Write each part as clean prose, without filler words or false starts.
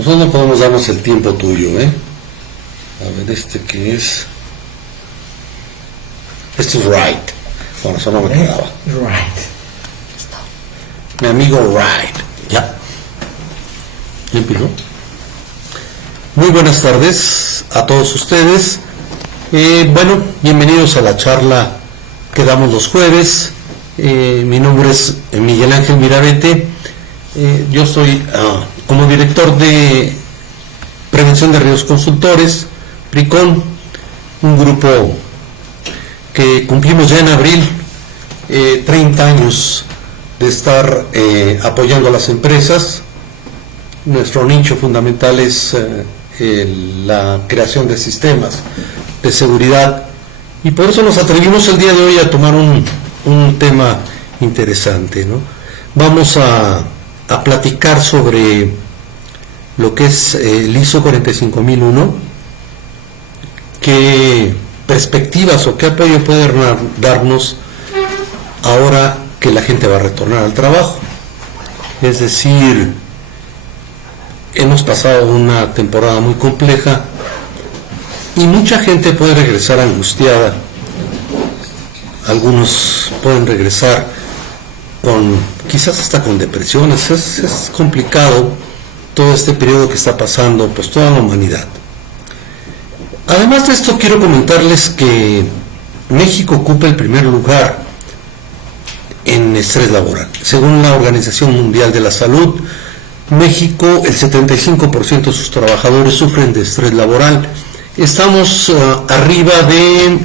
Nosotros no podemos darnos el tiempo tuyo, ¿eh? A ver, ¿qué es? Esto es Right. Bueno, eso no me quedaba. Right. Mi amigo Right. Ya. ¿Ya empezó? Muy buenas tardes a todos ustedes. Bueno, bienvenidos a la charla que damos los jueves. Mi nombre es Miguel Ángel Mirabete. Yo soy como director de Prevención de Riesgos Consultores, PRICON, un grupo que cumplimos ya en abril 30 años de estar apoyando a las empresas. Nuestro nicho fundamental es la creación de sistemas de seguridad, y por eso nos atrevimos el día de hoy a tomar un tema interesante, ¿no? Vamos a platicar sobre lo que es el ISO 45001, qué perspectivas o qué apoyo puede darnos ahora que la gente va a retornar al trabajo. Es decir, hemos pasado una temporada muy compleja y mucha gente puede regresar angustiada. Algunos pueden regresar quizás hasta con depresiones. Es complicado todo este periodo que está pasando, pues toda la humanidad. Además de esto, quiero comentarles que México ocupa el primer lugar en estrés laboral. Según la Organización Mundial de la Salud, México, el 75% de sus trabajadores sufren de estrés laboral. Estamos arriba de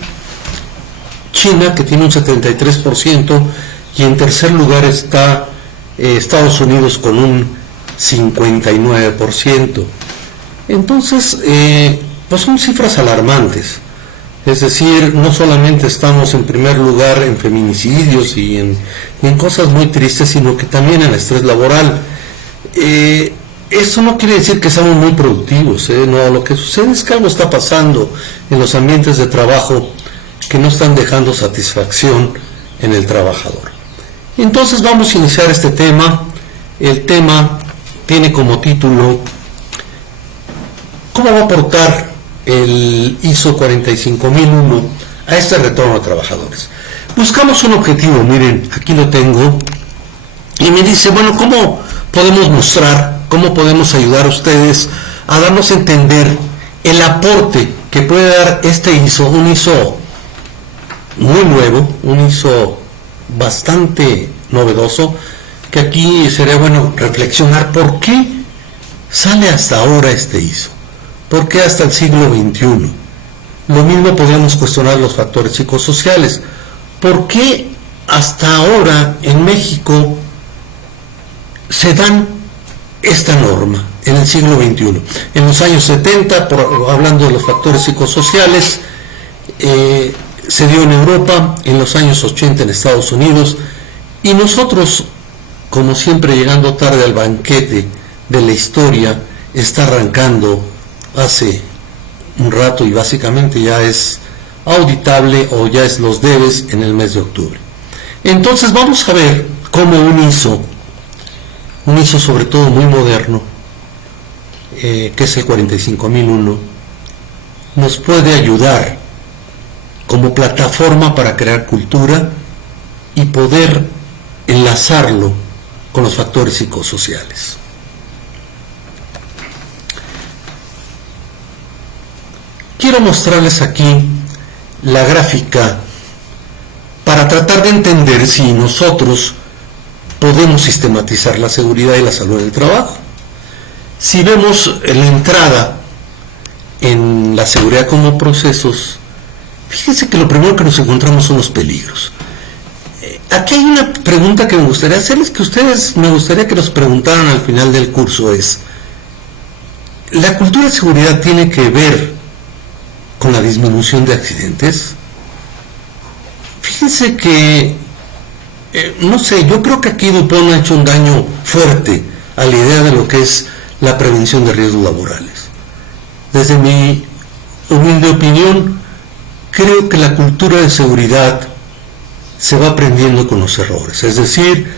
China, que tiene un 73%, y en tercer lugar está Estados Unidos con un 59%. Entonces, pues son cifras alarmantes. Es decir, no solamente estamos en primer lugar en feminicidios y en cosas muy tristes, sino que también en estrés laboral. Eso no quiere decir que seamos muy productivos, no, lo que sucede es que algo está pasando en los ambientes de trabajo que no están dejando satisfacción en el trabajador. Entonces vamos a iniciar este tema. El tema tiene como título: ¿cómo va a aportar el ISO 45001 a este retorno a trabajadores? Buscamos un objetivo, miren, aquí lo tengo, y me dice, bueno, ¿cómo podemos mostrar, cómo podemos ayudar a ustedes a darnos a entender el aporte que puede dar este ISO, un ISO muy nuevo, un ISO bastante novedoso, que aquí sería bueno reflexionar por qué sale hasta ahora este ISO, por qué hasta el siglo XXI. Lo mismo podríamos cuestionar los factores psicosociales, por qué hasta ahora en México se dan esta norma en el siglo XXI. En los años 70, hablando de los factores psicosociales, se dio en Europa, en los años 80 en Estados Unidos, y nosotros, como siempre, llegando tarde al banquete de la historia, está arrancando hace un rato y básicamente ya es auditable o ya es los debes en el mes de octubre. Entonces vamos a ver cómo un ISO sobre todo muy moderno, que es el 45001, nos puede ayudar como plataforma para crear cultura y poder enlazarlo con los factores psicosociales. Quiero mostrarles aquí la gráfica para tratar de entender si nosotros podemos sistematizar la seguridad y la salud del trabajo. Si vemos la entrada en la seguridad como procesos, fíjense que lo primero que nos encontramos son los peligros. Aquí hay una pregunta que me gustaría hacerles, me gustaría que nos preguntaran al final del curso, es: ¿la cultura de seguridad tiene que ver con la disminución de accidentes? Fíjense que no sé, yo creo que aquí DuPont ha hecho un daño fuerte a la idea de lo que es la prevención de riesgos laborales. Desde mi humilde opinión, creo que la cultura de seguridad se va aprendiendo con los errores. Es decir,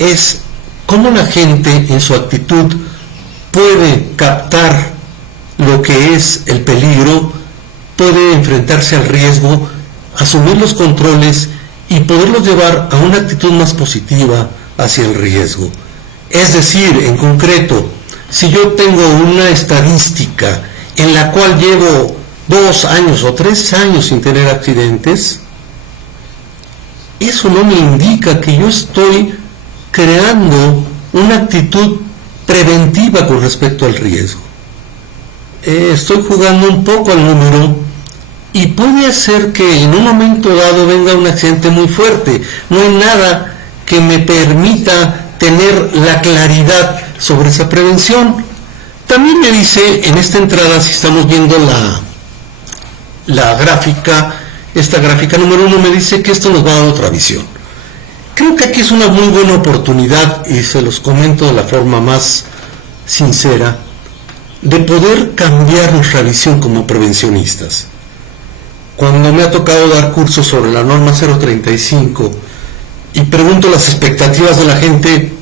es cómo la gente en su actitud puede captar lo que es el peligro, puede enfrentarse al riesgo, asumir los controles y poderlos llevar a una actitud más positiva hacia el riesgo. Es decir, en concreto, si yo tengo una estadística en la cual llevo 2 años o 3 años sin tener accidentes, eso no me indica que yo estoy creando una actitud preventiva con respecto al riesgo. Estoy jugando un poco al número y puede ser que en un momento dado venga un accidente muy fuerte. No hay nada que me permita tener la claridad sobre esa prevención. También me dice en esta entrada, si estamos viendo la gráfica, esta gráfica número 1 me dice que esto nos va a dar otra visión. Creo que aquí es una muy buena oportunidad, y se los comento de la forma más sincera, de poder cambiar nuestra visión como prevencionistas. Cuando me ha tocado dar cursos sobre la norma 035 y pregunto las expectativas de la gente,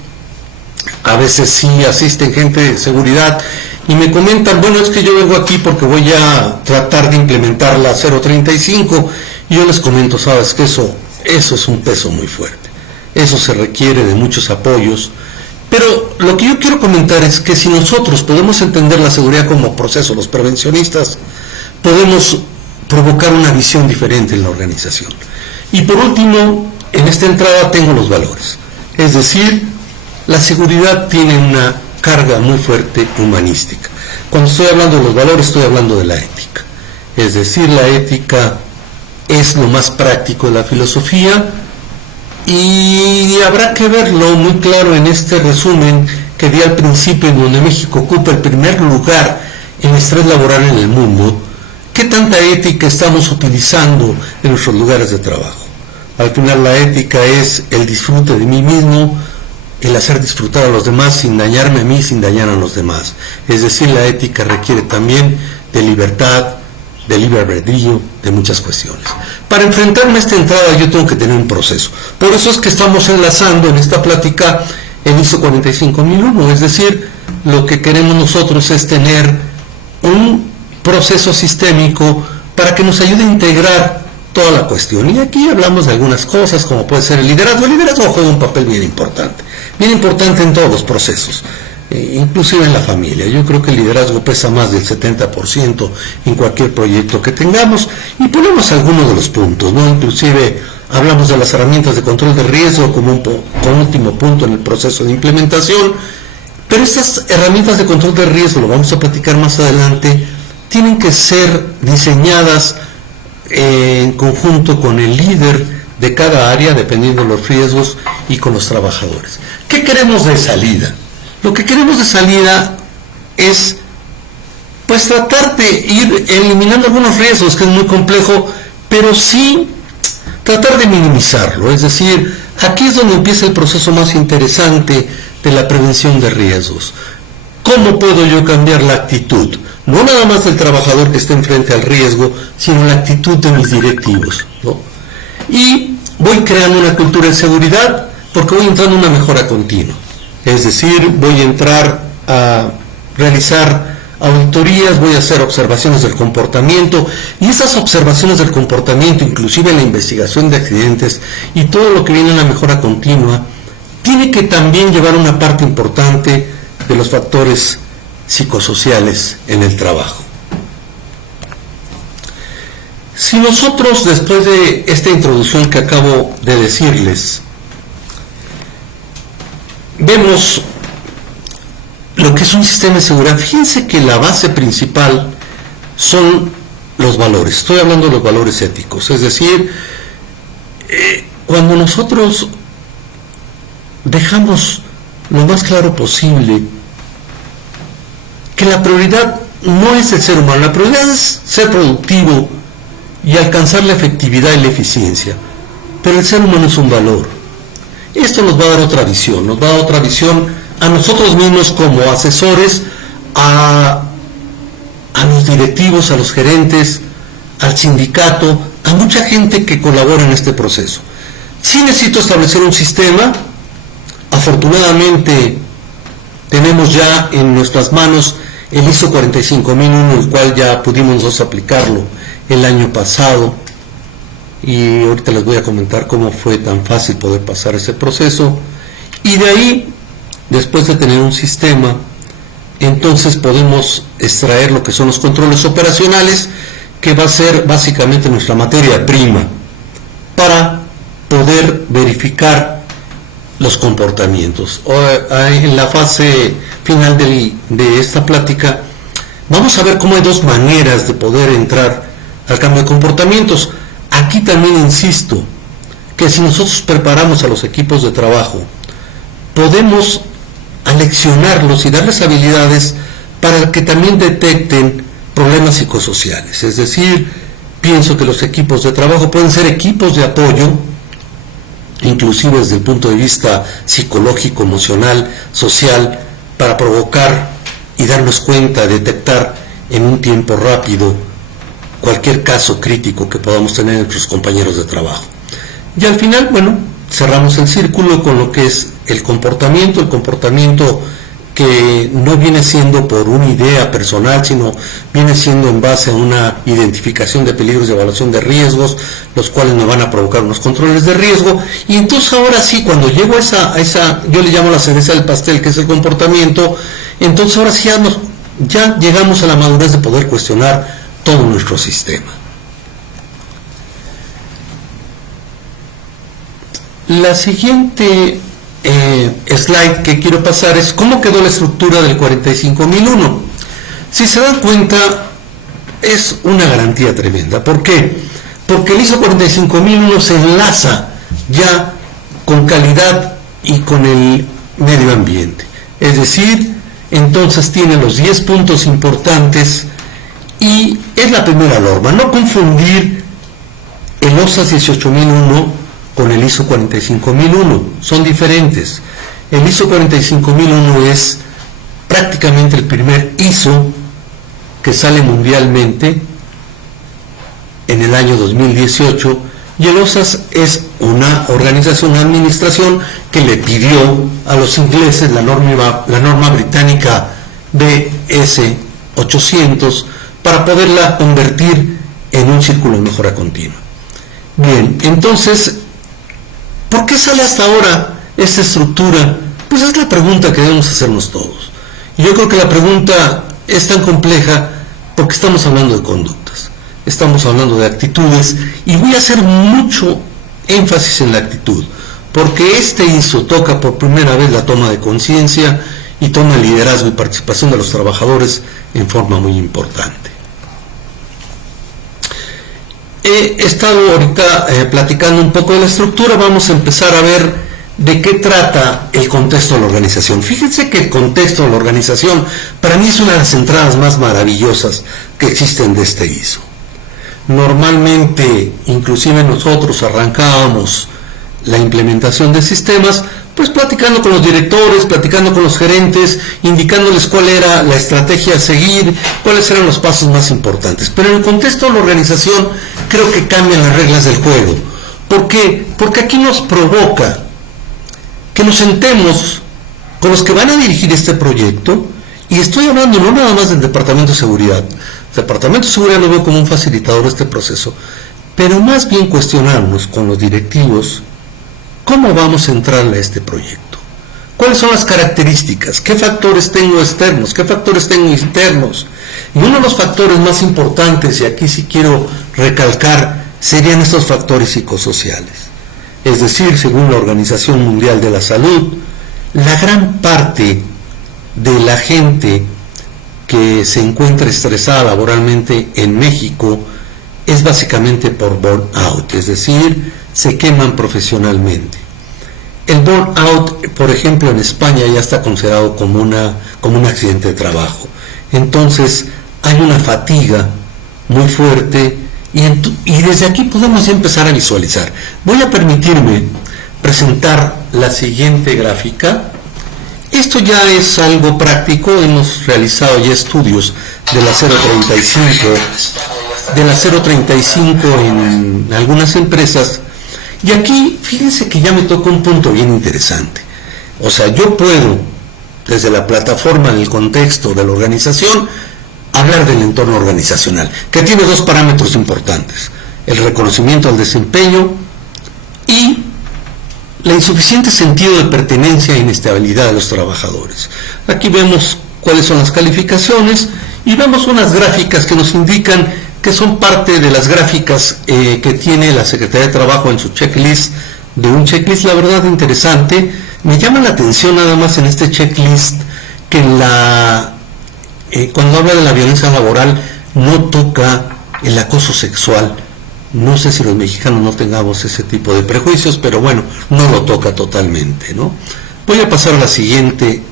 a veces sí asisten gente de seguridad y me comentan, bueno, es que yo vengo aquí porque voy a tratar de implementar la 035, y yo les comento, sabes que eso es un peso muy fuerte, eso se requiere de muchos apoyos. Pero lo que yo quiero comentar es que si nosotros podemos entender la seguridad como proceso, los prevencionistas, podemos provocar una visión diferente en la organización. Y por último, en esta entrada tengo los valores. Es decir, la seguridad tiene una carga muy fuerte humanística. Cuando estoy hablando de los valores, estoy hablando de la ética. Es decir, la ética es lo más práctico de la filosofía, y habrá que verlo muy claro en este resumen que di al principio, en donde México ocupa el primer lugar en estrés laboral en el mundo. ¿Qué tanta ética estamos utilizando en nuestros lugares de trabajo? Al final la ética es el disfrute de mí mismo, el hacer disfrutar a los demás sin dañarme a mí, sin dañar a los demás. Es decir, la ética requiere también de libertad, de libre albedrío, de muchas cuestiones. Para enfrentarme a esta entrada yo tengo que tener un proceso. Por eso es que estamos enlazando en esta plática el ISO 45001, es decir, lo que queremos nosotros es tener un proceso sistémico para que nos ayude a integrar toda la cuestión. Y aquí hablamos de algunas cosas, como puede ser el liderazgo. El liderazgo juega un papel bien importante en todos los procesos, inclusive en la familia. Yo creo que el liderazgo pesa más del 70% en cualquier proyecto que tengamos, y ponemos algunos de los puntos, ¿no? Inclusive hablamos de las herramientas de control de riesgo como último punto en el proceso de implementación, pero estas herramientas de control de riesgo, lo vamos a platicar más adelante, tienen que ser diseñadas en conjunto con el líder de cada área, dependiendo de los riesgos, y con los trabajadores. ¿Qué queremos de salida? Lo que queremos de salida es pues tratar de ir eliminando algunos riesgos, que es muy complejo, pero sí tratar de minimizarlo. Es decir, aquí es donde empieza el proceso más interesante de la prevención de riesgos. ¿Cómo puedo yo cambiar la actitud? No nada más del trabajador que esté enfrente al riesgo, sino la actitud de mis directivos, ¿no? Y voy creando una cultura de seguridad porque voy entrando en una mejora continua. Es decir, voy a entrar a realizar auditorías, voy a hacer observaciones del comportamiento, y esas observaciones del comportamiento, inclusive la investigación de accidentes y todo lo que viene en la mejora continua, tiene que también llevar una parte importante de los factores psicosociales en el trabajo. Si nosotros, después de esta introducción que acabo de decirles, vemos lo que es un sistema de seguridad, fíjense que la base principal son los valores. Estoy hablando de los valores éticos, es decir, cuando nosotros dejamos lo más claro posible que la prioridad no es el ser humano, la prioridad es ser productivo y alcanzar la efectividad y la eficiencia, pero el ser humano es un valor. Esto nos va a dar otra visión, a nosotros mismos como asesores, a los directivos, a los gerentes, al sindicato, a mucha gente que colabora en este proceso. Sí necesito establecer un sistema. Afortunadamente tenemos ya en nuestras manos el ISO 45001, el cual ya pudimos nosotros aplicarlo el año pasado, y ahorita les voy a comentar cómo fue tan fácil poder pasar ese proceso. Y de ahí, después de tener un sistema, entonces podemos extraer lo que son los controles operacionales, que va a ser básicamente nuestra materia prima para poder verificar los comportamientos. En la fase final de esta plática vamos a ver cómo hay dos maneras de poder entrar al cambio de comportamientos. Aquí también insisto que si nosotros preparamos a los equipos de trabajo, podemos aleccionarlos y darles habilidades para que también detecten problemas psicosociales. Es decir, pienso que los equipos de trabajo pueden ser equipos de apoyo, inclusive desde el punto de vista psicológico, emocional, social, para provocar y darnos cuenta, detectar en un tiempo rápido cualquier caso crítico que podamos tener entre nuestros compañeros de trabajo. Y al final, bueno, cerramos el círculo con lo que es el comportamiento que no viene siendo por una idea personal, sino viene siendo en base a una identificación de peligros y evaluación de riesgos, los cuales nos van a provocar unos controles de riesgo. Y entonces ahora sí, cuando llego a esa yo le llamo la cereza del pastel, que es el comportamiento, entonces ahora sí ya llegamos a la madurez de poder cuestionar todo nuestro sistema. La siguiente slide que quiero pasar es cómo quedó la estructura del 45001. Si se dan cuenta, es una garantía tremenda. ¿Por qué? Porque el ISO 45001 se enlaza ya con calidad y con el medio ambiente. Es decir, entonces tiene los 10 puntos importantes y es la primera norma. No confundir el OSAS 18001 con el ISO 45001, son diferentes. El ISO 45001 es prácticamente el primer ISO que sale mundialmente en el año 2018, y el OSAS es una organización, una administración que le pidió a los ingleses la norma británica BS 800 para poderla convertir en un círculo de mejora continua. Bien, entonces, ¿por qué sale hasta ahora esta estructura? Pues es la pregunta que debemos hacernos todos. Y yo creo que la pregunta es tan compleja porque estamos hablando de conductas, estamos hablando de actitudes, y voy a hacer mucho énfasis en la actitud, porque este ISO toca por primera vez la toma de conciencia y toma el liderazgo y participación de los trabajadores en forma muy importante. He estado ahorita platicando un poco de la estructura. Vamos a empezar a ver de qué trata el contexto de la organización. Fíjense que el contexto de la organización para mí es una de las entradas más maravillosas que existen de este ISO. Normalmente, inclusive nosotros arrancábamos la implementación de sistemas, pues platicando con los directores, platicando con los gerentes, indicándoles cuál era la estrategia a seguir, cuáles eran los pasos más importantes. Pero en el contexto de la organización creo que cambian las reglas del juego. ¿Por qué? Porque aquí nos provoca que nos sentemos con los que van a dirigir este proyecto, y estoy hablando no nada más del Departamento de Seguridad. El Departamento de Seguridad lo veo como un facilitador de este proceso, pero más bien cuestionarnos con los directivos cómo vamos a entrar a este proyecto, cuáles son las características, qué factores tengo externos, qué factores tengo internos. Y uno de los factores más importantes, y aquí sí quiero recalcar, serían estos factores psicosociales. Es decir, según la Organización Mundial de la Salud, la gran parte de la gente que se encuentra estresada laboralmente en México es básicamente por burnout, es decir, se queman profesionalmente. El burnout, por ejemplo, en España ya está considerado como un accidente de trabajo. Entonces hay una fatiga muy fuerte, y desde aquí podemos ya empezar a visualizar. Voy a permitirme presentar la siguiente gráfica. Esto ya es algo práctico, hemos realizado ya estudios de la 035 en algunas empresas, y aquí fíjense que ya me toca un punto bien interesante. O sea, yo puedo desde la plataforma del contexto de la organización, hablar del entorno organizacional, que tiene dos parámetros importantes: el reconocimiento al desempeño y la insuficiente sentido de pertenencia e inestabilidad de los trabajadores. Aquí vemos cuáles son las calificaciones y vemos unas gráficas que nos indican que son parte de las gráficas que tiene la Secretaría de Trabajo en su checklist, de un checklist, la verdad, interesante. Me llama la atención nada más en este checklist que cuando habla de la violencia laboral no toca el acoso sexual. No sé si los mexicanos no tengamos ese tipo de prejuicios, pero bueno, no lo toca totalmente, ¿no? Voy a pasar a la siguiente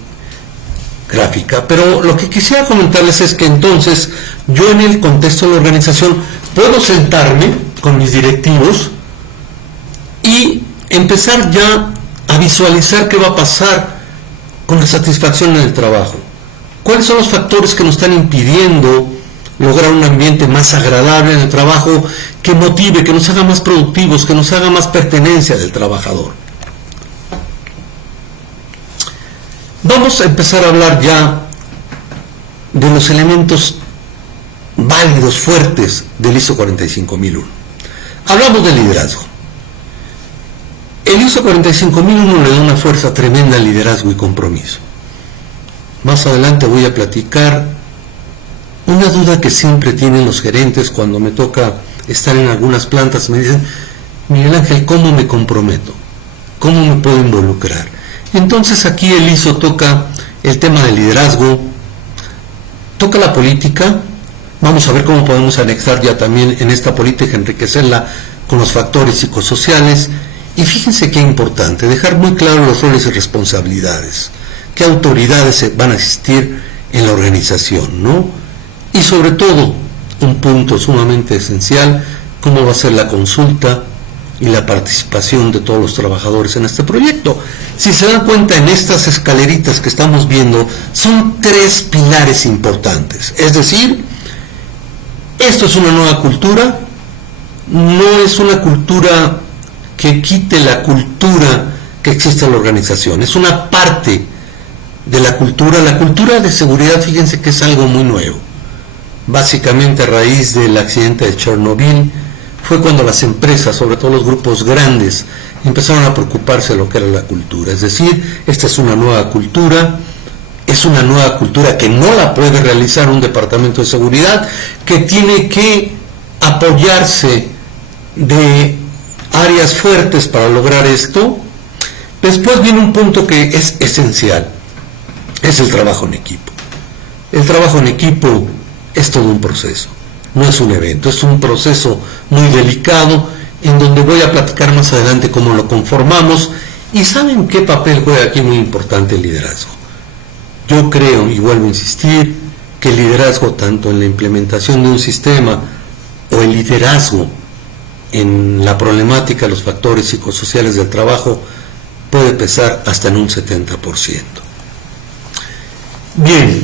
gráfica, pero lo que quisiera comentarles es que entonces yo, en el contexto de la organización, puedo sentarme con mis directivos y empezar ya a visualizar qué va a pasar con la satisfacción en el trabajo. ¿Cuáles son los factores que nos están impidiendo lograr un ambiente más agradable en el trabajo, que motive, que nos haga más productivos, que nos haga más pertenencia del trabajador? Vamos a empezar a hablar ya de los elementos válidos, fuertes del ISO 45001. Hablamos de liderazgo. El ISO 45001 le da una fuerza tremenda al liderazgo y compromiso. Más adelante voy a platicar una duda que siempre tienen los gerentes cuando me toca estar en algunas plantas. Me dicen: Miguel Ángel, ¿cómo me comprometo? ¿Cómo me puedo involucrar? Entonces aquí el ISO toca el tema del liderazgo, toca la política. Vamos a ver cómo podemos anexar ya también en esta política, enriquecerla con los factores psicosociales. Y fíjense qué importante, dejar muy claro los roles y responsabilidades, qué autoridades van a existir en la organización, ¿no? Y sobre todo, un punto sumamente esencial: cómo va a ser la consulta y la participación de todos los trabajadores en este proyecto. Si se dan cuenta, en estas escaleritas que estamos viendo, son tres pilares importantes. Es decir, esto es una nueva cultura, no es una cultura que quite la cultura que existe en la organización, es una parte de la cultura. La cultura de seguridad, fíjense que es algo muy nuevo. Básicamente, a raíz del accidente de Chernobyl, fue cuando las empresas, sobre todo los grupos grandes, empezaron a preocuparse de lo que era la cultura. Es decir, esta es una nueva cultura, es una nueva cultura que no la puede realizar un departamento de seguridad, que tiene que apoyarse de áreas fuertes para lograr esto. Después viene un punto que es esencial: es el trabajo en equipo. El trabajo en equipo es todo un proceso, no es un evento, es un proceso muy delicado, en donde voy a platicar más adelante cómo lo conformamos. ¿Y saben qué papel juega aquí muy importante el liderazgo? Yo creo, y vuelvo a insistir, que el liderazgo, tanto en la implementación de un sistema o el liderazgo en la problemática de los factores psicosociales del trabajo, puede pesar hasta en un 70%. Bien,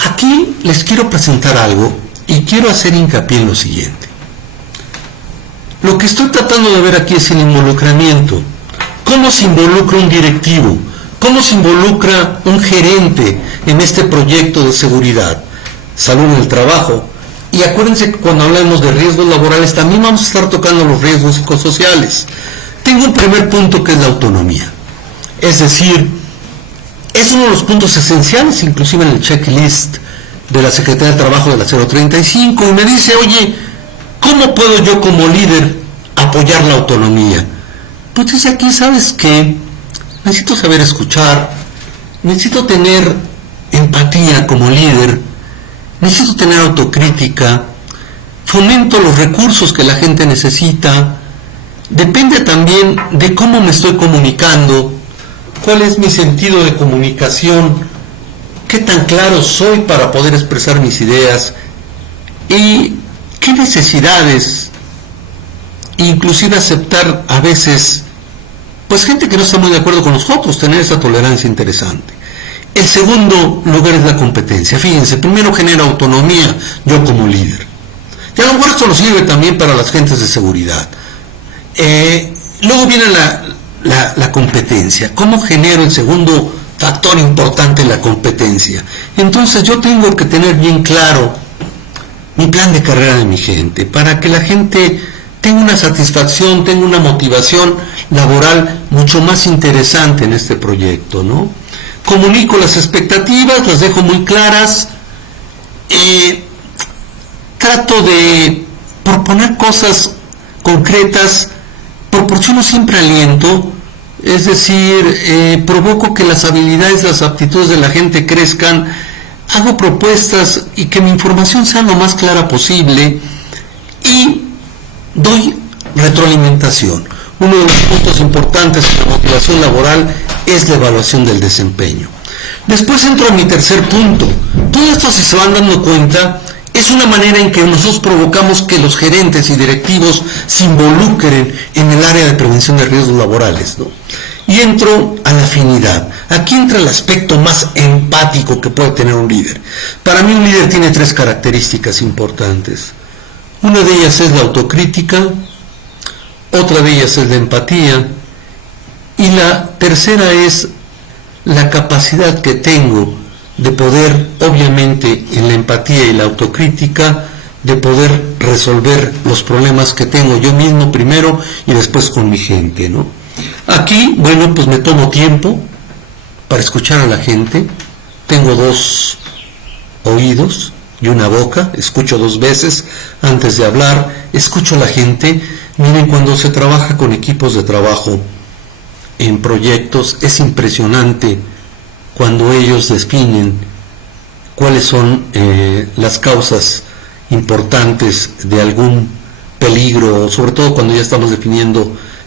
aquí les quiero presentar algo y quiero hacer hincapié en lo siguiente. Lo que estoy tratando de ver aquí es el involucramiento. ¿Cómo se involucra un directivo? ¿Cómo se involucra un gerente en este proyecto de seguridad, salud en el trabajo? Y acuérdense que cuando hablamos de riesgos laborales también vamos a estar tocando los riesgos psicosociales. Tengo un primer punto, que es la autonomía. Es decir, es uno de los puntos esenciales, inclusive en el checklist de la Secretaría de Trabajo de la 035, y me dice: oye, ¿cómo puedo yo como líder apoyar la autonomía? Pues dice aquí: ¿sabes qué? Necesito saber escuchar, necesito tener empatía como líder, necesito tener autocrítica, fomento los recursos que la gente necesita, depende también de cómo me estoy comunicando, cuál es mi sentido de comunicación, qué tan claro soy para poder expresar mis ideas y qué necesidades, inclusive aceptar a veces pues gente que no está muy de acuerdo con nosotros, tener esa tolerancia interesante. El segundo lugar es la competencia. Fíjense, primero genera autonomía yo como líder. Y a lo mejor esto nos sirve también para las gentes de seguridad. Luego viene la competencia. ¿Cómo genero el segundo factor importante la competencia. Entonces yo tengo que tener bien claro mi plan de carrera de mi gente, para que la gente tenga una satisfacción, tenga una motivación laboral mucho más interesante en este proyecto, ¿no? Comunico las expectativas, las dejo muy claras, trato de proponer cosas concretas, proporciono siempre aliento, es decir, provoco que las habilidades, las aptitudes de la gente crezcan, hago propuestas y que mi información sea lo más clara posible y doy retroalimentación. Uno de los puntos importantes en la motivación laboral es la evaluación del desempeño. Después entro a mi tercer punto. Todo esto, si se van dando cuenta, es una manera en que nosotros provocamos que los gerentes y directivos se involucren en el área de prevención de riesgos laborales, ¿no? Y entro a la afinidad. Aquí entra el aspecto más empático que puede tener un líder. Para mí un líder tiene 3 características importantes. Una de ellas es la autocrítica, otra de ellas es la empatía, y la tercera es la capacidad que tengo de poder, obviamente, en la empatía y la autocrítica, de poder resolver los problemas que tengo yo mismo primero y después con mi gente, ¿no? Aquí, bueno, pues me tomo tiempo para escuchar a la gente. Tengo 2 oídos y una boca, escucho 2 veces antes de hablar, escucho a la gente. Miren, cuando se trabaja con equipos de trabajo en proyectos, es impresionante cuando ellos definen cuáles son las causas importantes de algún peligro, sobre todo cuando ya estamos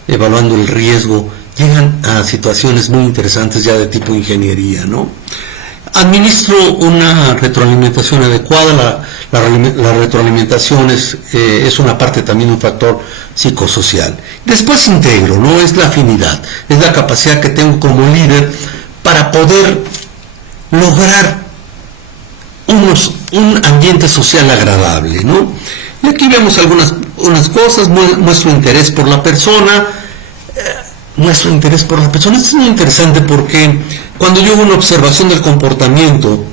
evaluando el riesgo, llegan a situaciones muy interesantes ya de tipo ingeniería, ¿no? Administro una retroalimentación adecuada. La retroalimentación es una parte también, un factor psicosocial. Después integro, ¿no? Es la afinidad, es la capacidad que tengo como líder para poder lograr un ambiente social agradable, ¿no? Y aquí vemos unas cosas. Muestro interés por la persona. Esto es muy interesante porque cuando yo hago una observación del comportamiento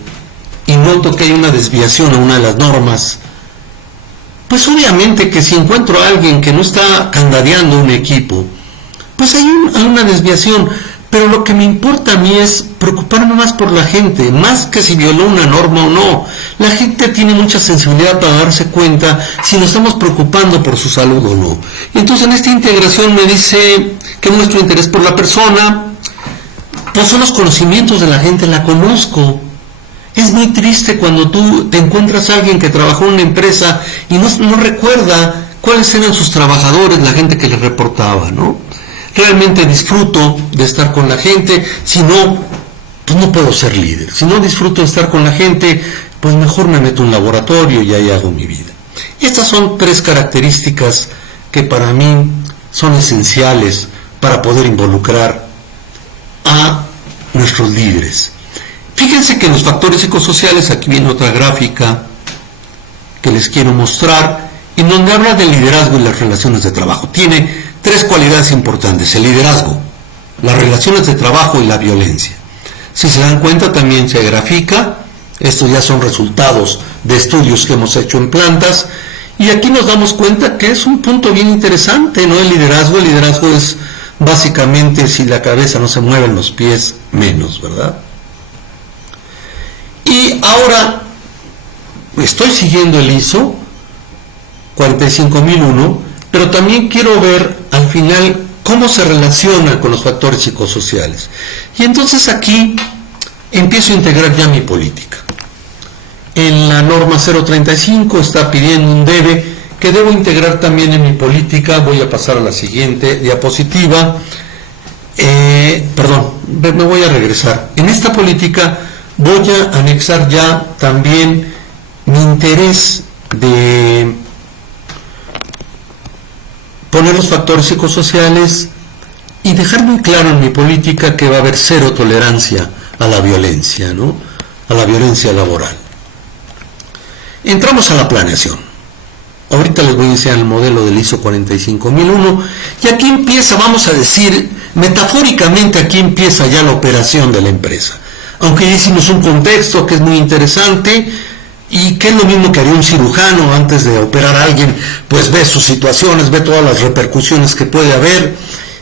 y noto que hay una desviación a una de las normas, pues obviamente que si encuentro a alguien que no está candadeando un equipo, pues hay una desviación. Pero lo que me importa a mí es preocuparme más por la gente, más que si violó una norma o no. La gente tiene mucha sensibilidad para darse cuenta si nos estamos preocupando por su salud o no. Entonces en esta integración me dice que muestro interés por la persona, pues son los conocimientos de la gente, la conozco. Es muy triste cuando tú te encuentras a alguien que trabajó en una empresa y no recuerda cuáles eran sus trabajadores, la gente que le reportaba, ¿no? Realmente disfruto de estar con la gente. Si no, pues no puedo ser líder. Si no disfruto de estar con la gente, pues mejor me meto en un laboratorio y ahí hago mi vida. Estas son 3 características que para mí son esenciales para poder involucrar a nuestros líderes. Fíjense que en los factores psicosociales, aquí viene otra gráfica que les quiero mostrar, en donde habla del liderazgo y las relaciones de trabajo. Tiene 3 cualidades importantes: el liderazgo, las relaciones de trabajo y la violencia. Si se dan cuenta, también se grafica. Estos ya son resultados de estudios que hemos hecho en plantas, y aquí nos damos cuenta que es un punto bien interesante, ¿no? El liderazgo es básicamente, si la cabeza no se mueve, los pies menos, ¿verdad? Y ahora estoy siguiendo el ISO 45001, pero también quiero ver al final cómo se relaciona con los factores psicosociales. Y entonces aquí empiezo a integrar ya mi política. En la norma 035 está pidiendo un debe que debo integrar también en mi política. Voy a pasar a la siguiente diapositiva. Me voy a regresar. En esta política voy a anexar ya también mi interés de poner los factores psicosociales y dejar muy claro en mi política que va a haber 0 tolerancia a la violencia, ¿no? A la violencia laboral. Entramos a la planeación. Ahorita les voy a enseñar el modelo del ISO 45001 y aquí empieza, vamos a decir, Metafóricamente aquí empieza ya la operación de la empresa. Aunque ya hicimos un contexto que es muy interesante y que es lo mismo que haría un cirujano antes de operar a alguien, pues ve sus situaciones, ve todas las repercusiones que puede haber,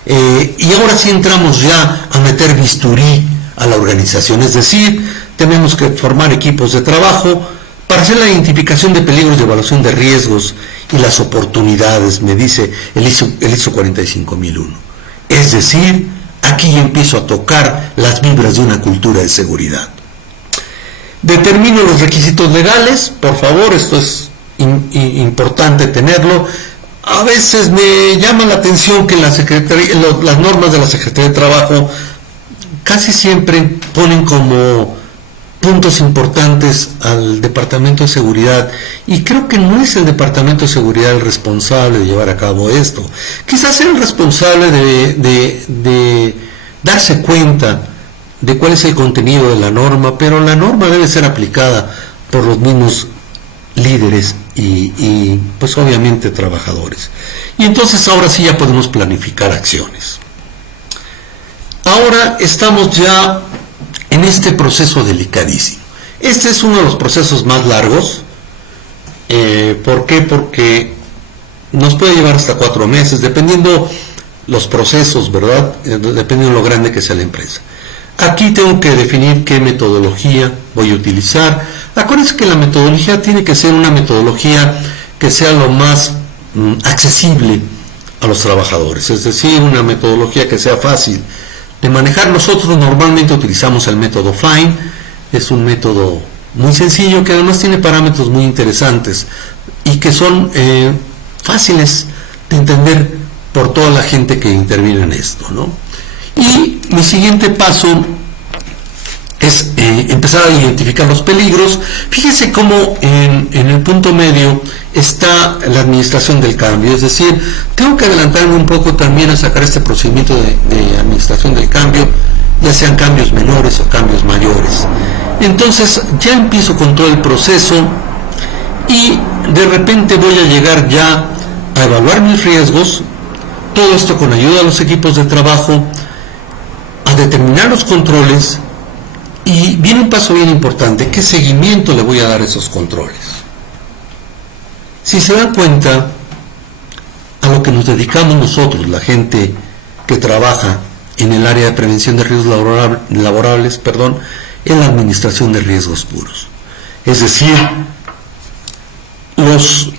y ahora sí entramos ya a meter bisturí a la organización, es decir, tenemos que formar equipos de trabajo para hacer la identificación de peligros y evaluación de riesgos y las oportunidades, me dice el ISO 45001. Es decir, aquí empiezo a tocar las vibras de una cultura de seguridad. Determino los requisitos legales, por favor, esto es importante tenerlo. A veces me llama la atención que las normas de la Secretaría de Trabajo casi siempre ponen como puntos importantes al Departamento de Seguridad, y creo que no es el Departamento de Seguridad el responsable de llevar a cabo esto. Quizás sea el responsable de darse cuenta de cuál es el contenido de la norma, pero la norma debe ser aplicada por los mismos líderes y pues obviamente trabajadores. Y entonces ahora sí ya podemos planificar acciones. Ahora estamos ya en este proceso delicadísimo. Este es uno de los procesos más largos. ¿Por qué? Porque nos puede llevar hasta 4 meses, dependiendo los procesos, ¿verdad? Dependiendo de lo grande que sea la empresa. Aquí tengo que definir qué metodología voy a utilizar. Acuérdense que la metodología tiene que ser una metodología que sea lo más accesible a los trabajadores, es decir, una metodología que sea fácil de manejar. Nosotros normalmente utilizamos el método FINE, es un método muy sencillo que además tiene parámetros muy interesantes y que son fáciles de entender por toda la gente que interviene en esto, ¿no? Y mi siguiente paso es empezar a identificar los peligros. Fíjense cómo en el punto medio está la administración del cambio, es decir, tengo que adelantarme un poco también a sacar este procedimiento de administración del cambio, ya sean cambios menores o cambios mayores. Entonces ya empiezo con todo el proceso y de repente voy a llegar ya a evaluar mis riesgos, todo esto con ayuda de los equipos de trabajo, a determinar los controles. Y viene un paso bien importante: ¿qué seguimiento le voy a dar a esos controles? Si se dan cuenta, a lo que nos dedicamos nosotros, la gente que trabaja en el área de prevención de riesgos laborables, es la administración de riesgos puros. Es decir, los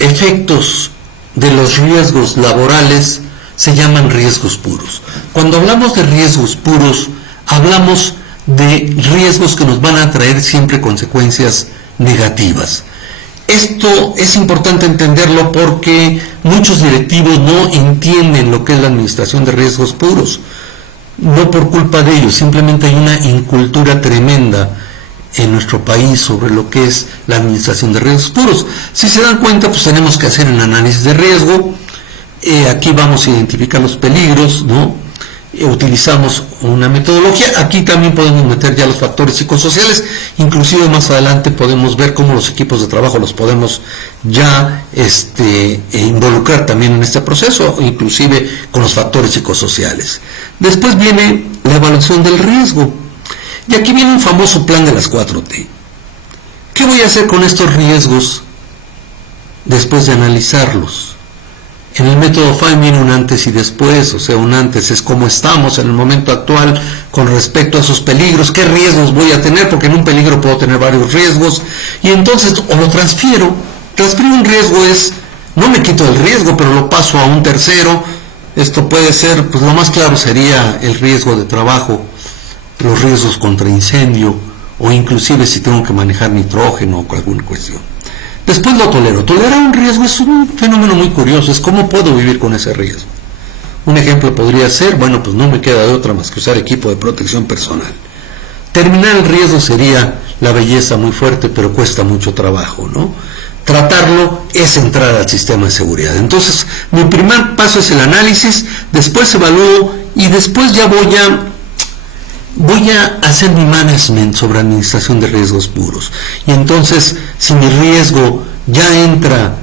efectos de los riesgos laborales se llaman riesgos puros. Cuando hablamos de riesgos puros, hablamos de riesgos que nos van a traer siempre consecuencias negativas. Esto es importante entenderlo porque muchos directivos no entienden lo que es la administración de riesgos puros. No por culpa de ellos, simplemente hay una incultura tremenda en nuestro país sobre lo que es la administración de riesgos puros. Si se dan cuenta, pues tenemos que hacer un análisis de riesgo. Aquí vamos a identificar los peligros, ¿no? Utilizamos una metodología. Aquí también podemos meter ya los factores psicosociales, inclusive más adelante podemos ver cómo los equipos de trabajo los podemos ya involucrar también en este proceso, inclusive con los factores psicosociales. Después viene la evaluación del riesgo, y aquí viene un famoso plan de las 4T. ¿Qué voy a hacer con estos riesgos después de analizarlos? En el método FINE viene un antes y después, o sea, un antes es cómo estamos en el momento actual con respecto a esos peligros, qué riesgos voy a tener, porque en un peligro puedo tener varios riesgos, y entonces o lo transfiero. Transferir un riesgo es, no me quito el riesgo, pero lo paso a un tercero. Esto puede ser, pues lo más claro sería el riesgo de trabajo, los riesgos contra incendio, o inclusive si tengo que manejar nitrógeno o alguna cuestión. Después lo tolero. Tolerar un riesgo es un fenómeno muy curioso, es cómo puedo vivir con ese riesgo. Un ejemplo podría ser, bueno, pues no me queda de otra más que usar equipo de protección personal. Terminar el riesgo sería la belleza muy fuerte, pero cuesta mucho trabajo, ¿no? Tratarlo es entrar al sistema de seguridad. Entonces, mi primer paso es el análisis, después evalúo y después ya voy a hacer mi management sobre administración de riesgos puros. Y entonces, si mi riesgo ya entra,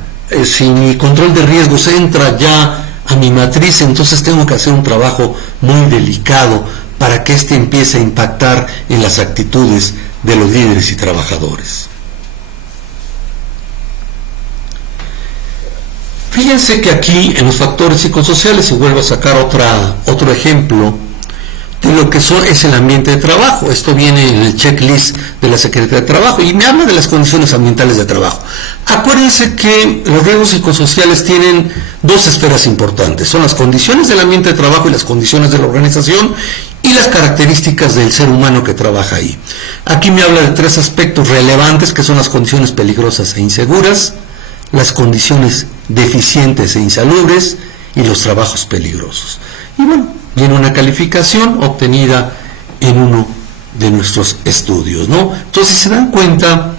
si mi control de riesgos entra ya a mi matriz, entonces tengo que hacer un trabajo muy delicado para que éste empiece a impactar en las actitudes de los líderes y trabajadores. Fíjense que aquí en los factores psicosociales, y vuelvo a sacar otro ejemplo de lo que es el ambiente de trabajo. Esto viene en el checklist de la Secretaría de Trabajo y me habla de las condiciones ambientales de trabajo. Acuérdense que los riesgos psicosociales tienen dos esferas importantes, son las condiciones del ambiente de trabajo y las condiciones de la organización y las características del ser humano que trabaja ahí. Aquí me habla de tres aspectos relevantes que son las condiciones peligrosas e inseguras, las condiciones deficientes e insalubres y los trabajos peligrosos. Y bueno, viene una calificación obtenida en uno de nuestros estudios, ¿no? Entonces, si se dan cuenta,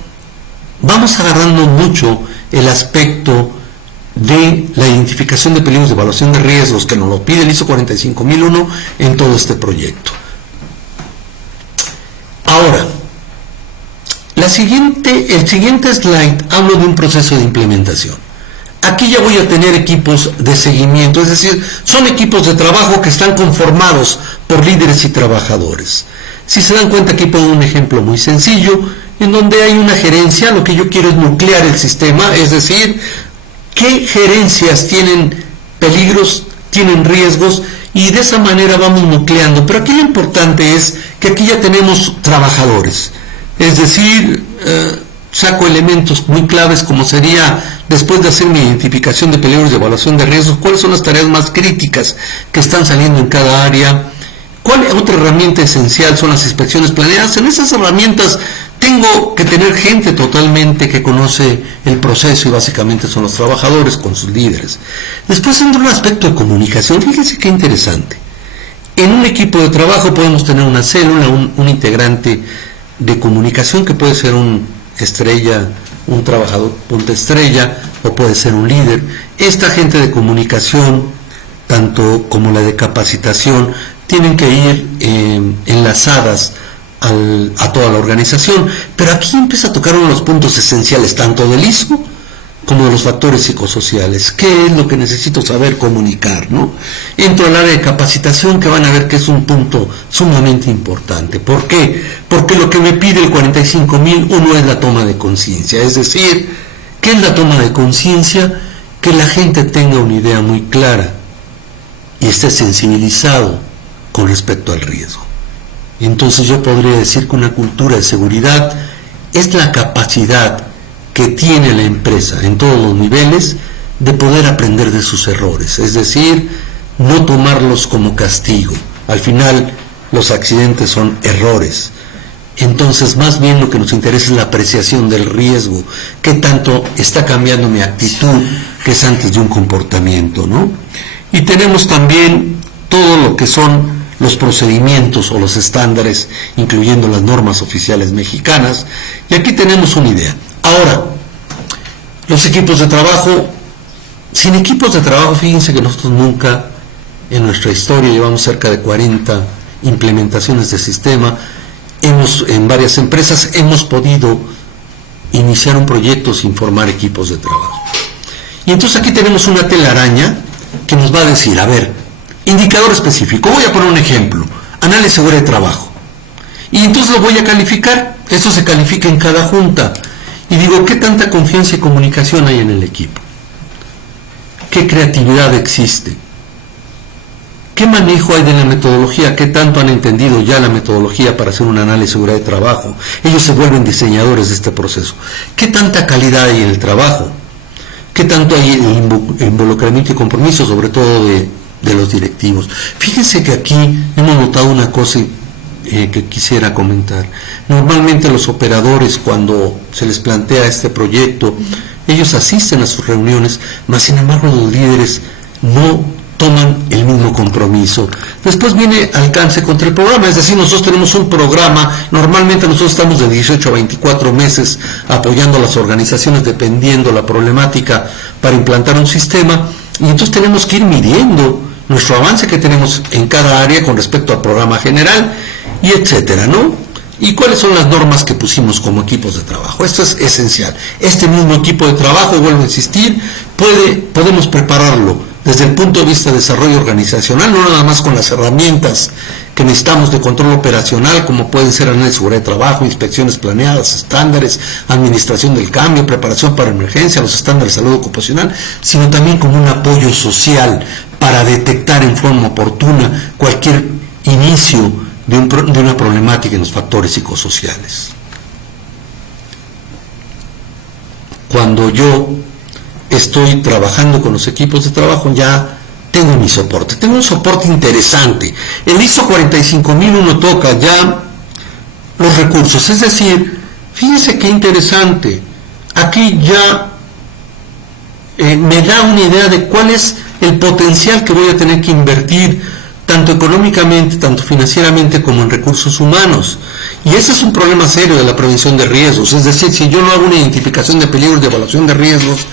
vamos agarrando mucho el aspecto de la identificación de peligros de evaluación de riesgos que nos lo pide el ISO 45001 en todo este proyecto. Ahora, el siguiente slide hablo de un proceso de implementación. Aquí ya voy a tener equipos de seguimiento, es decir, son equipos de trabajo que están conformados por líderes y trabajadores. Si se dan cuenta, aquí pongo un ejemplo muy sencillo, en donde hay una gerencia. Lo que yo quiero es nuclear el sistema, es decir, qué gerencias tienen peligros, tienen riesgos, y de esa manera vamos nucleando. Pero aquí lo importante es que aquí ya tenemos trabajadores, es decir, saco elementos muy claves como sería, después de hacer mi identificación de peligros de evaluación de riesgos, cuáles son las tareas más críticas que están saliendo en cada área, cuál otra herramienta esencial son las inspecciones planeadas. En esas herramientas tengo que tener gente totalmente que conoce el proceso y básicamente son los trabajadores con sus líderes. Después entra un aspecto de comunicación. Fíjense qué interesante. En un equipo de trabajo podemos tener una célula, un integrante de comunicación que puede ser un estrella, un trabajador punta estrella, o puede ser un líder. Esta gente de comunicación, tanto como la de capacitación, tienen que ir enlazadas a toda la organización. Pero aquí empieza a tocar uno de los puntos esenciales, tanto del ISO como de los factores psicosociales. ¿Qué es lo que necesito saber comunicar, no? Entro al área de capacitación, que van a ver que es un punto sumamente importante. ¿Por qué? Porque lo que me pide el 45001 es la toma de conciencia. Es decir, ¿qué es la toma de conciencia? Que la gente tenga una idea muy clara y esté sensibilizado con respecto al riesgo. Entonces yo podría decir que una cultura de seguridad es la capacidad que tiene la empresa en todos los niveles de poder aprender de sus errores, es decir, no tomarlos como castigo. Al final los accidentes son errores. Entonces más bien lo que nos interesa es la apreciación del riesgo, qué tanto está cambiando mi actitud, que es antes de un comportamiento, ¿no? Y tenemos también todo lo que son los procedimientos o los estándares, incluyendo las normas oficiales mexicanas, y aquí tenemos una idea. Ahora, los equipos de trabajo, sin equipos de trabajo, fíjense que nosotros nunca en nuestra historia, llevamos cerca de 40 implementaciones de sistema, en varias empresas hemos podido iniciar un proyecto sin formar equipos de trabajo. Y entonces aquí tenemos una telaraña que nos va a decir, a ver, indicador específico, voy a poner un ejemplo, análisis de seguridad de trabajo, y entonces lo voy a calificar. Esto se califica en cada junta, y digo, ¿qué tanta confianza y comunicación hay en el equipo? ¿Qué creatividad existe? ¿Qué manejo hay de la metodología? ¿Qué tanto han entendido ya la metodología para hacer un análisis de seguridad de trabajo? Ellos se vuelven diseñadores de este proceso. ¿Qué tanta calidad hay en el trabajo? ¿Qué tanto hay en involucramiento y compromiso, sobre todo de los directivos? Fíjense que aquí hemos notado una cosa que quisiera comentar. Normalmente los operadores, cuando se les plantea este proyecto, ellos asisten a sus reuniones, mas sin embargo los líderes no toman el mismo compromiso. Después viene alcance contra el programa, es decir, nosotros tenemos un programa, normalmente nosotros estamos de 18 a 24 meses apoyando a las organizaciones dependiendo la problemática para implantar un sistema, y entonces tenemos que ir midiendo nuestro avance que tenemos en cada área con respecto al programa general, y etcétera, ¿no? ¿Y cuáles son las normas que pusimos como equipos de trabajo? Esto es esencial. Este mismo equipo de trabajo, vuelvo a insistir, podemos prepararlo desde el punto de vista de desarrollo organizacional, no nada más con las herramientas que necesitamos de control operacional, como pueden ser análisis de seguridad de trabajo, inspecciones planeadas, estándares, administración del cambio, preparación para emergencia, los estándares de salud ocupacional, sino también como un apoyo social para detectar en forma oportuna cualquier inicio de una problemática en los factores psicosociales. Cuando yo estoy trabajando con los equipos de trabajo, ya tengo mi soporte, tengo un soporte interesante. El ISO 45001 toca ya los recursos, es decir, fíjense qué interesante, aquí ya me da una idea de cuál es el potencial que voy a tener que invertir, tanto económicamente, tanto financieramente, como en recursos humanos. Y ese es un problema serio de la prevención de riesgos, es decir, si yo no hago una identificación de peligros, de evaluación de riesgos,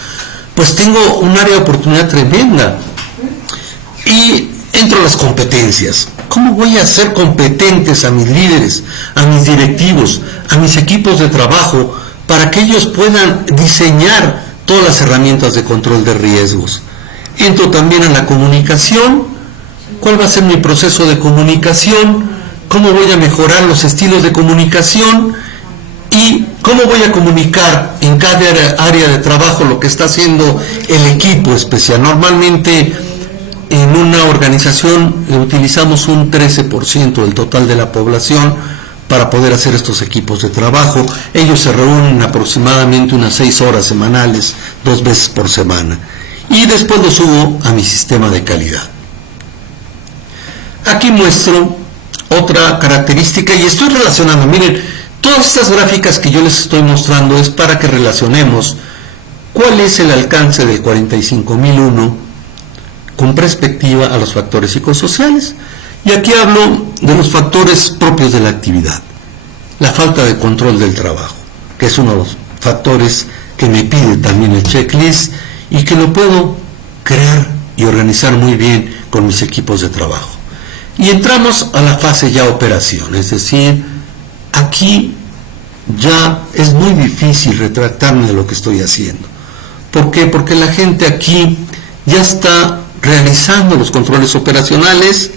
pues tengo un área de oportunidad tremenda. Y entro a las competencias. ¿Cómo voy a hacer competentes a mis líderes, a mis directivos, a mis equipos de trabajo, para que ellos puedan diseñar todas las herramientas de control de riesgos? Entro también a la comunicación. ¿Cuál va a ser mi proceso de comunicación? ¿Cómo voy a mejorar los estilos de comunicación? ¿Y cómo voy a comunicar en cada área de trabajo lo que está haciendo el equipo especial? Normalmente en una organización utilizamos un 13% del total de la población para poder hacer estos equipos de trabajo. Ellos se reúnen aproximadamente unas 6 horas semanales, 2 veces por semana. Y después los subo a mi sistema de calidad. Aquí muestro otra característica y estoy relacionando, miren, todas estas gráficas que yo les estoy mostrando es para que relacionemos cuál es el alcance del 45001 con perspectiva a los factores psicosociales. Y aquí hablo de los factores propios de la actividad, la falta de control del trabajo, que es uno de los factores que me pide también el checklist y que lo puedo crear y organizar muy bien con mis equipos de trabajo. Y entramos a la fase ya operación, es decir, aquí ya es muy difícil retractarme de lo que estoy haciendo. ¿Por qué? Porque la gente aquí ya está realizando los controles operacionales,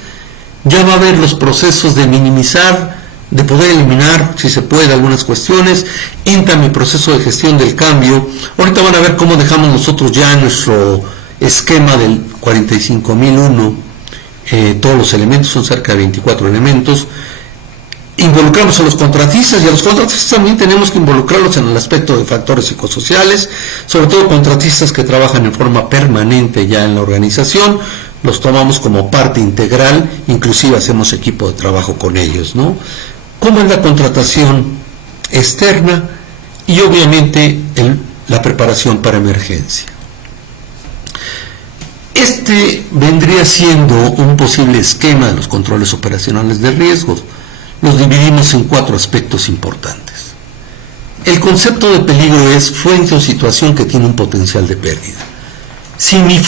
ya va a ver los procesos de minimizar, de poder eliminar, si se puede, algunas cuestiones. Entra mi proceso de gestión del cambio. Ahorita van a ver cómo dejamos nosotros ya nuestro esquema del 45001, todos los elementos, son cerca de 24 elementos. Involucramos a los contratistas, y a los contratistas también tenemos que involucrarlos en el aspecto de factores psicosociales, sobre todo contratistas que trabajan en forma permanente ya en la organización, los tomamos como parte integral, inclusive hacemos equipo de trabajo con ellos, ¿no? ¿Cómo es la contratación externa? Y obviamente la preparación para emergencia. Este vendría siendo un posible esquema de los controles operacionales de riesgos. Los dividimos en 4 aspectos importantes. El concepto de peligro es fuente o situación que tiene un potencial de pérdida. Si mi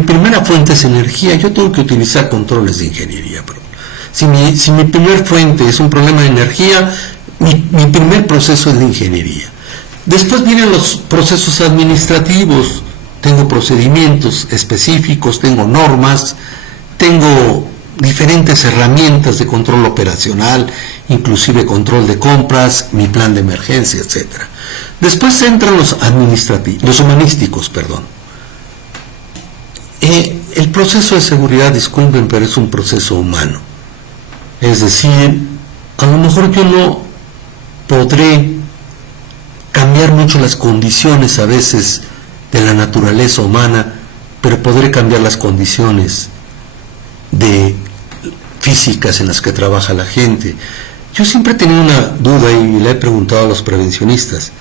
primera fuente es energía, yo tengo que utilizar controles de ingeniería. Si mi primer fuente es un problema de energía, mi primer proceso es de ingeniería. Después vienen los procesos administrativos. Tengo procedimientos específicos, tengo normas, tengo diferentes herramientas de control operacional, inclusive control de compras, mi plan de emergencia, etc. Después entran los humanísticos. El proceso de seguridad, disculpen, pero es un proceso humano. Es decir, a lo mejor yo no podré cambiar mucho las condiciones a veces de la naturaleza humana, pero podré cambiar las condiciones físicas en las que trabaja la gente. Yo siempre he tenido una duda y le he preguntado a los prevencionistas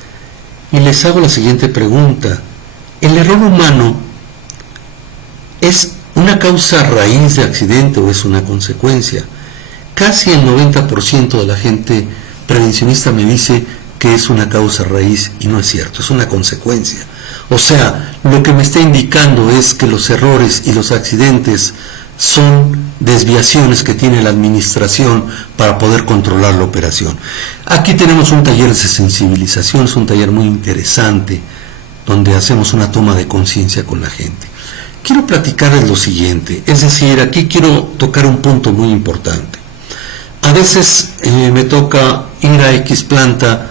y les hago la siguiente pregunta: ¿el error humano es una causa raíz de accidente o es una consecuencia? Casi el 90% de la gente prevencionista me dice que es una causa raíz, y no es cierto, es una consecuencia. O sea, lo que me está indicando es que los errores y los accidentes son desviaciones que tiene la administración para poder controlar la operación. Aquí tenemos un taller de sensibilización, es un taller muy interesante, donde hacemos una toma de conciencia con la gente. Quiero platicarles lo siguiente, es decir, aquí quiero tocar un punto muy importante. A veces me toca ir a X planta,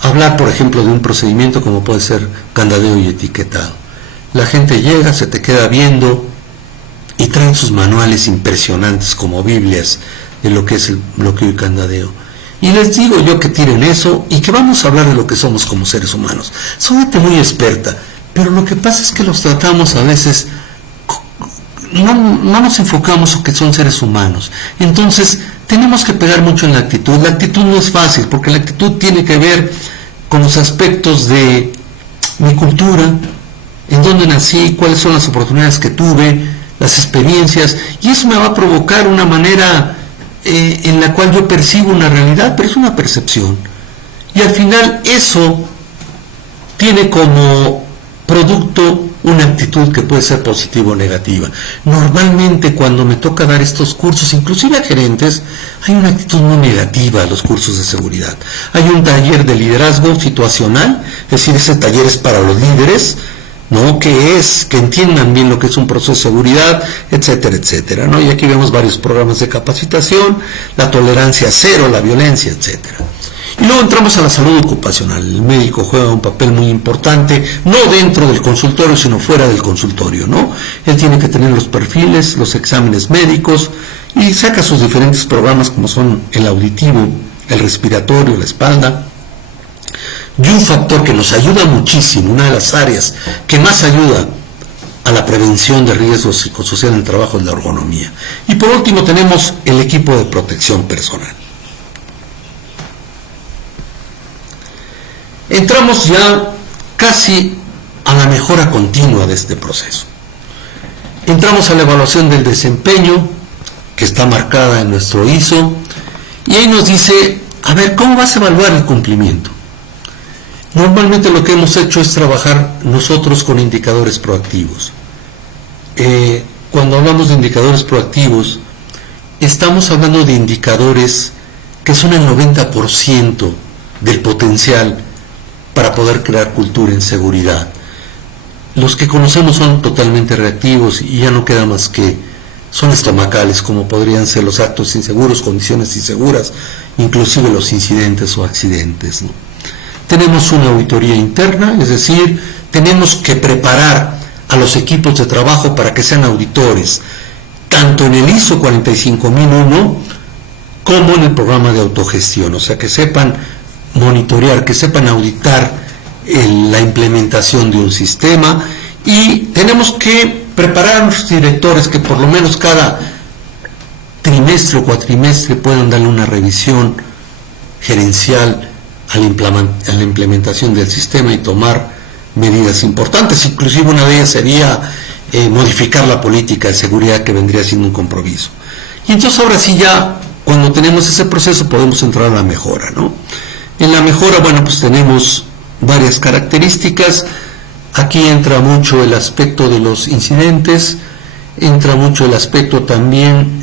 hablar, por ejemplo, de un procedimiento como puede ser candadeo y etiquetado. La gente llega, se te queda viendo y traen sus manuales impresionantes como Biblias de lo que es el bloqueo y candadeo. Y les digo yo que tiren eso y que vamos a hablar de lo que somos como seres humanos. Son gente muy experta, pero lo que pasa es que los tratamos a veces, no nos enfocamos en que son seres humanos. Entonces, tenemos que pegar mucho en la actitud. La actitud no es fácil, porque la actitud tiene que ver con los aspectos de mi cultura, en dónde nací, cuáles son las oportunidades que tuve, las experiencias, y eso me va a provocar una manera en la cual yo percibo una realidad, pero es una percepción. Y al final eso tiene como producto una actitud que puede ser positiva o negativa. Normalmente cuando me toca dar estos cursos, inclusive a gerentes, hay una actitud muy negativa a los cursos de seguridad. Hay un taller de liderazgo situacional, es decir, ese taller es para los líderes, ¿no? Que entiendan bien lo que es un proceso de seguridad, etcétera, etcétera, ¿no? Y aquí vemos varios programas de capacitación, la tolerancia cero, la violencia, etcétera. Y luego entramos a la salud ocupacional. El médico juega un papel muy importante, no dentro del consultorio, sino fuera del consultorio, ¿no? Él tiene que tener los perfiles, los exámenes médicos y saca sus diferentes programas como son el auditivo, el respiratorio, la espalda. Y un factor que nos ayuda muchísimo, una de las áreas que más ayuda a la prevención de riesgos psicosociales en el trabajo es la ergonomía. Y por último tenemos el equipo de protección personal. Entramos ya casi a la mejora continua de este proceso. Entramos a la evaluación del desempeño, que está marcada en nuestro ISO, y ahí nos dice, a ver, ¿cómo vas a evaluar el cumplimiento? Normalmente lo que hemos hecho es trabajar nosotros con indicadores proactivos. Cuando hablamos de indicadores proactivos, estamos hablando de indicadores que son el 90% del potencial para poder crear cultura en seguridad. Los que conocemos son totalmente reactivos y ya no queda más que son estomacales, como podrían ser los actos inseguros, condiciones inseguras, inclusive los incidentes o accidentes, ¿no? Tenemos una auditoría interna, es decir, tenemos que preparar a los equipos de trabajo para que sean auditores, tanto en el ISO 45001 como en el programa de autogestión, o sea, que sepan monitorear, que sepan auditar la implementación de un sistema, y tenemos que preparar a nuestros directores que por lo menos cada trimestre o cuatrimestre puedan darle una revisión gerencial a la implementación del sistema y tomar medidas importantes. Inclusive una de ellas sería modificar la política de seguridad, que vendría siendo un compromiso. Y entonces ahora sí, ya cuando tenemos ese proceso podemos entrar a la mejora, ¿no? En la mejora, bueno, pues tenemos varias características. Aquí entra mucho el aspecto de los incidentes, entra mucho el aspecto también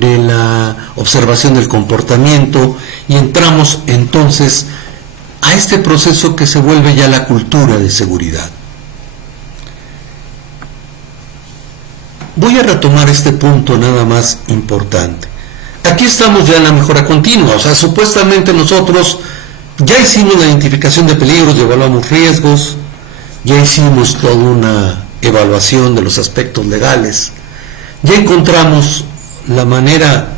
de la observación del comportamiento, y entramos entonces a este proceso que se vuelve ya la cultura de seguridad. Voy a retomar este punto nada más importante. Aquí estamos ya en la mejora continua, o sea, supuestamente nosotros ya hicimos la identificación de peligros y evaluamos riesgos, ya hicimos toda una evaluación de los aspectos legales, ya encontramos la manera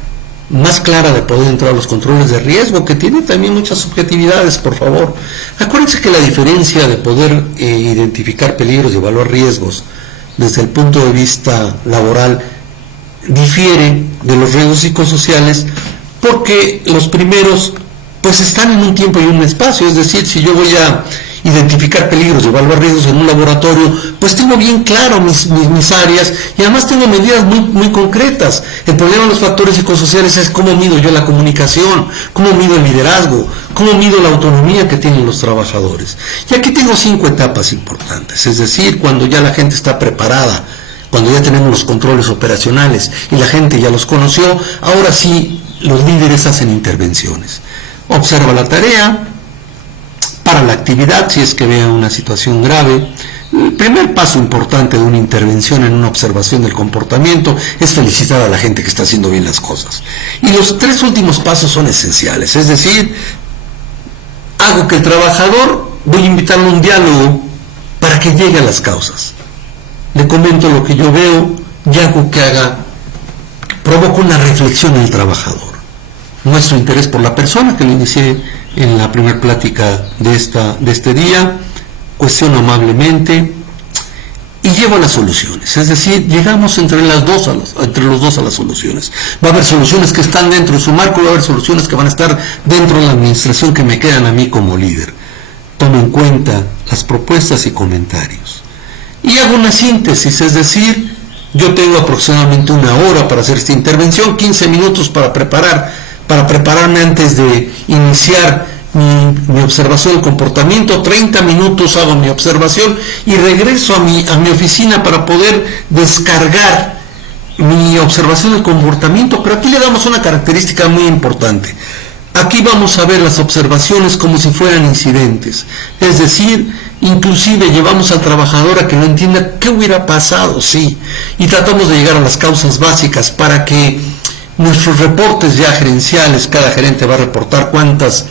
más clara de poder entrar a los controles de riesgo, que tiene también muchas subjetividades, por favor. Acuérdense que la diferencia de poder identificar peligros y evaluar riesgos desde el punto de vista laboral difiere de los riesgos psicosociales, porque los primeros pues están en un tiempo y un espacio, es decir, si yo voy a identificar peligros y evaluar riesgos en un laboratorio, pues tengo bien claro mis áreas, y además tengo medidas muy concretas. El problema de los factores psicosociales es cómo mido yo la comunicación, cómo mido el liderazgo, cómo mido la autonomía que tienen los trabajadores. Y aquí tengo 5 etapas importantes, es decir, cuando ya la gente está preparada, cuando ya tenemos los controles operacionales y la gente ya los conoció, ahora sí los líderes hacen intervenciones. Observa la tarea, para la actividad si es que vea una situación grave. El primer paso importante de una intervención en una observación del comportamiento es felicitar a la gente que está haciendo bien las cosas. Y los 3 últimos pasos son esenciales, es decir, hago que el trabajador, voy a invitarlo a un diálogo para que llegue a las causas. Le comento lo que yo veo y hago que provoco una reflexión en el trabajador. Muestro interés por la persona, que lo inicié en la primera plática de este día, cuestiono amablemente y llevo a las soluciones, es decir, llegamos entre los dos a las soluciones. Va a haber soluciones que están dentro de su marco, va a haber soluciones que van a estar dentro de la administración que me quedan a mí como líder. Tomo en cuenta las propuestas y comentarios y hago una síntesis, es decir, yo tengo aproximadamente 1 hora para hacer esta intervención, 15 minutos para prepararme antes de iniciar mi observación del comportamiento, 30 minutos hago mi observación y regreso a mi oficina para poder descargar mi observación del comportamiento. Pero aquí le damos una característica muy importante. Aquí vamos a ver las observaciones como si fueran incidentes, es decir, inclusive llevamos al trabajador a que no entienda qué hubiera pasado, sí, y tratamos de llegar a las causas básicas para que nuestros reportes ya gerenciales, cada gerente va a reportar cuántas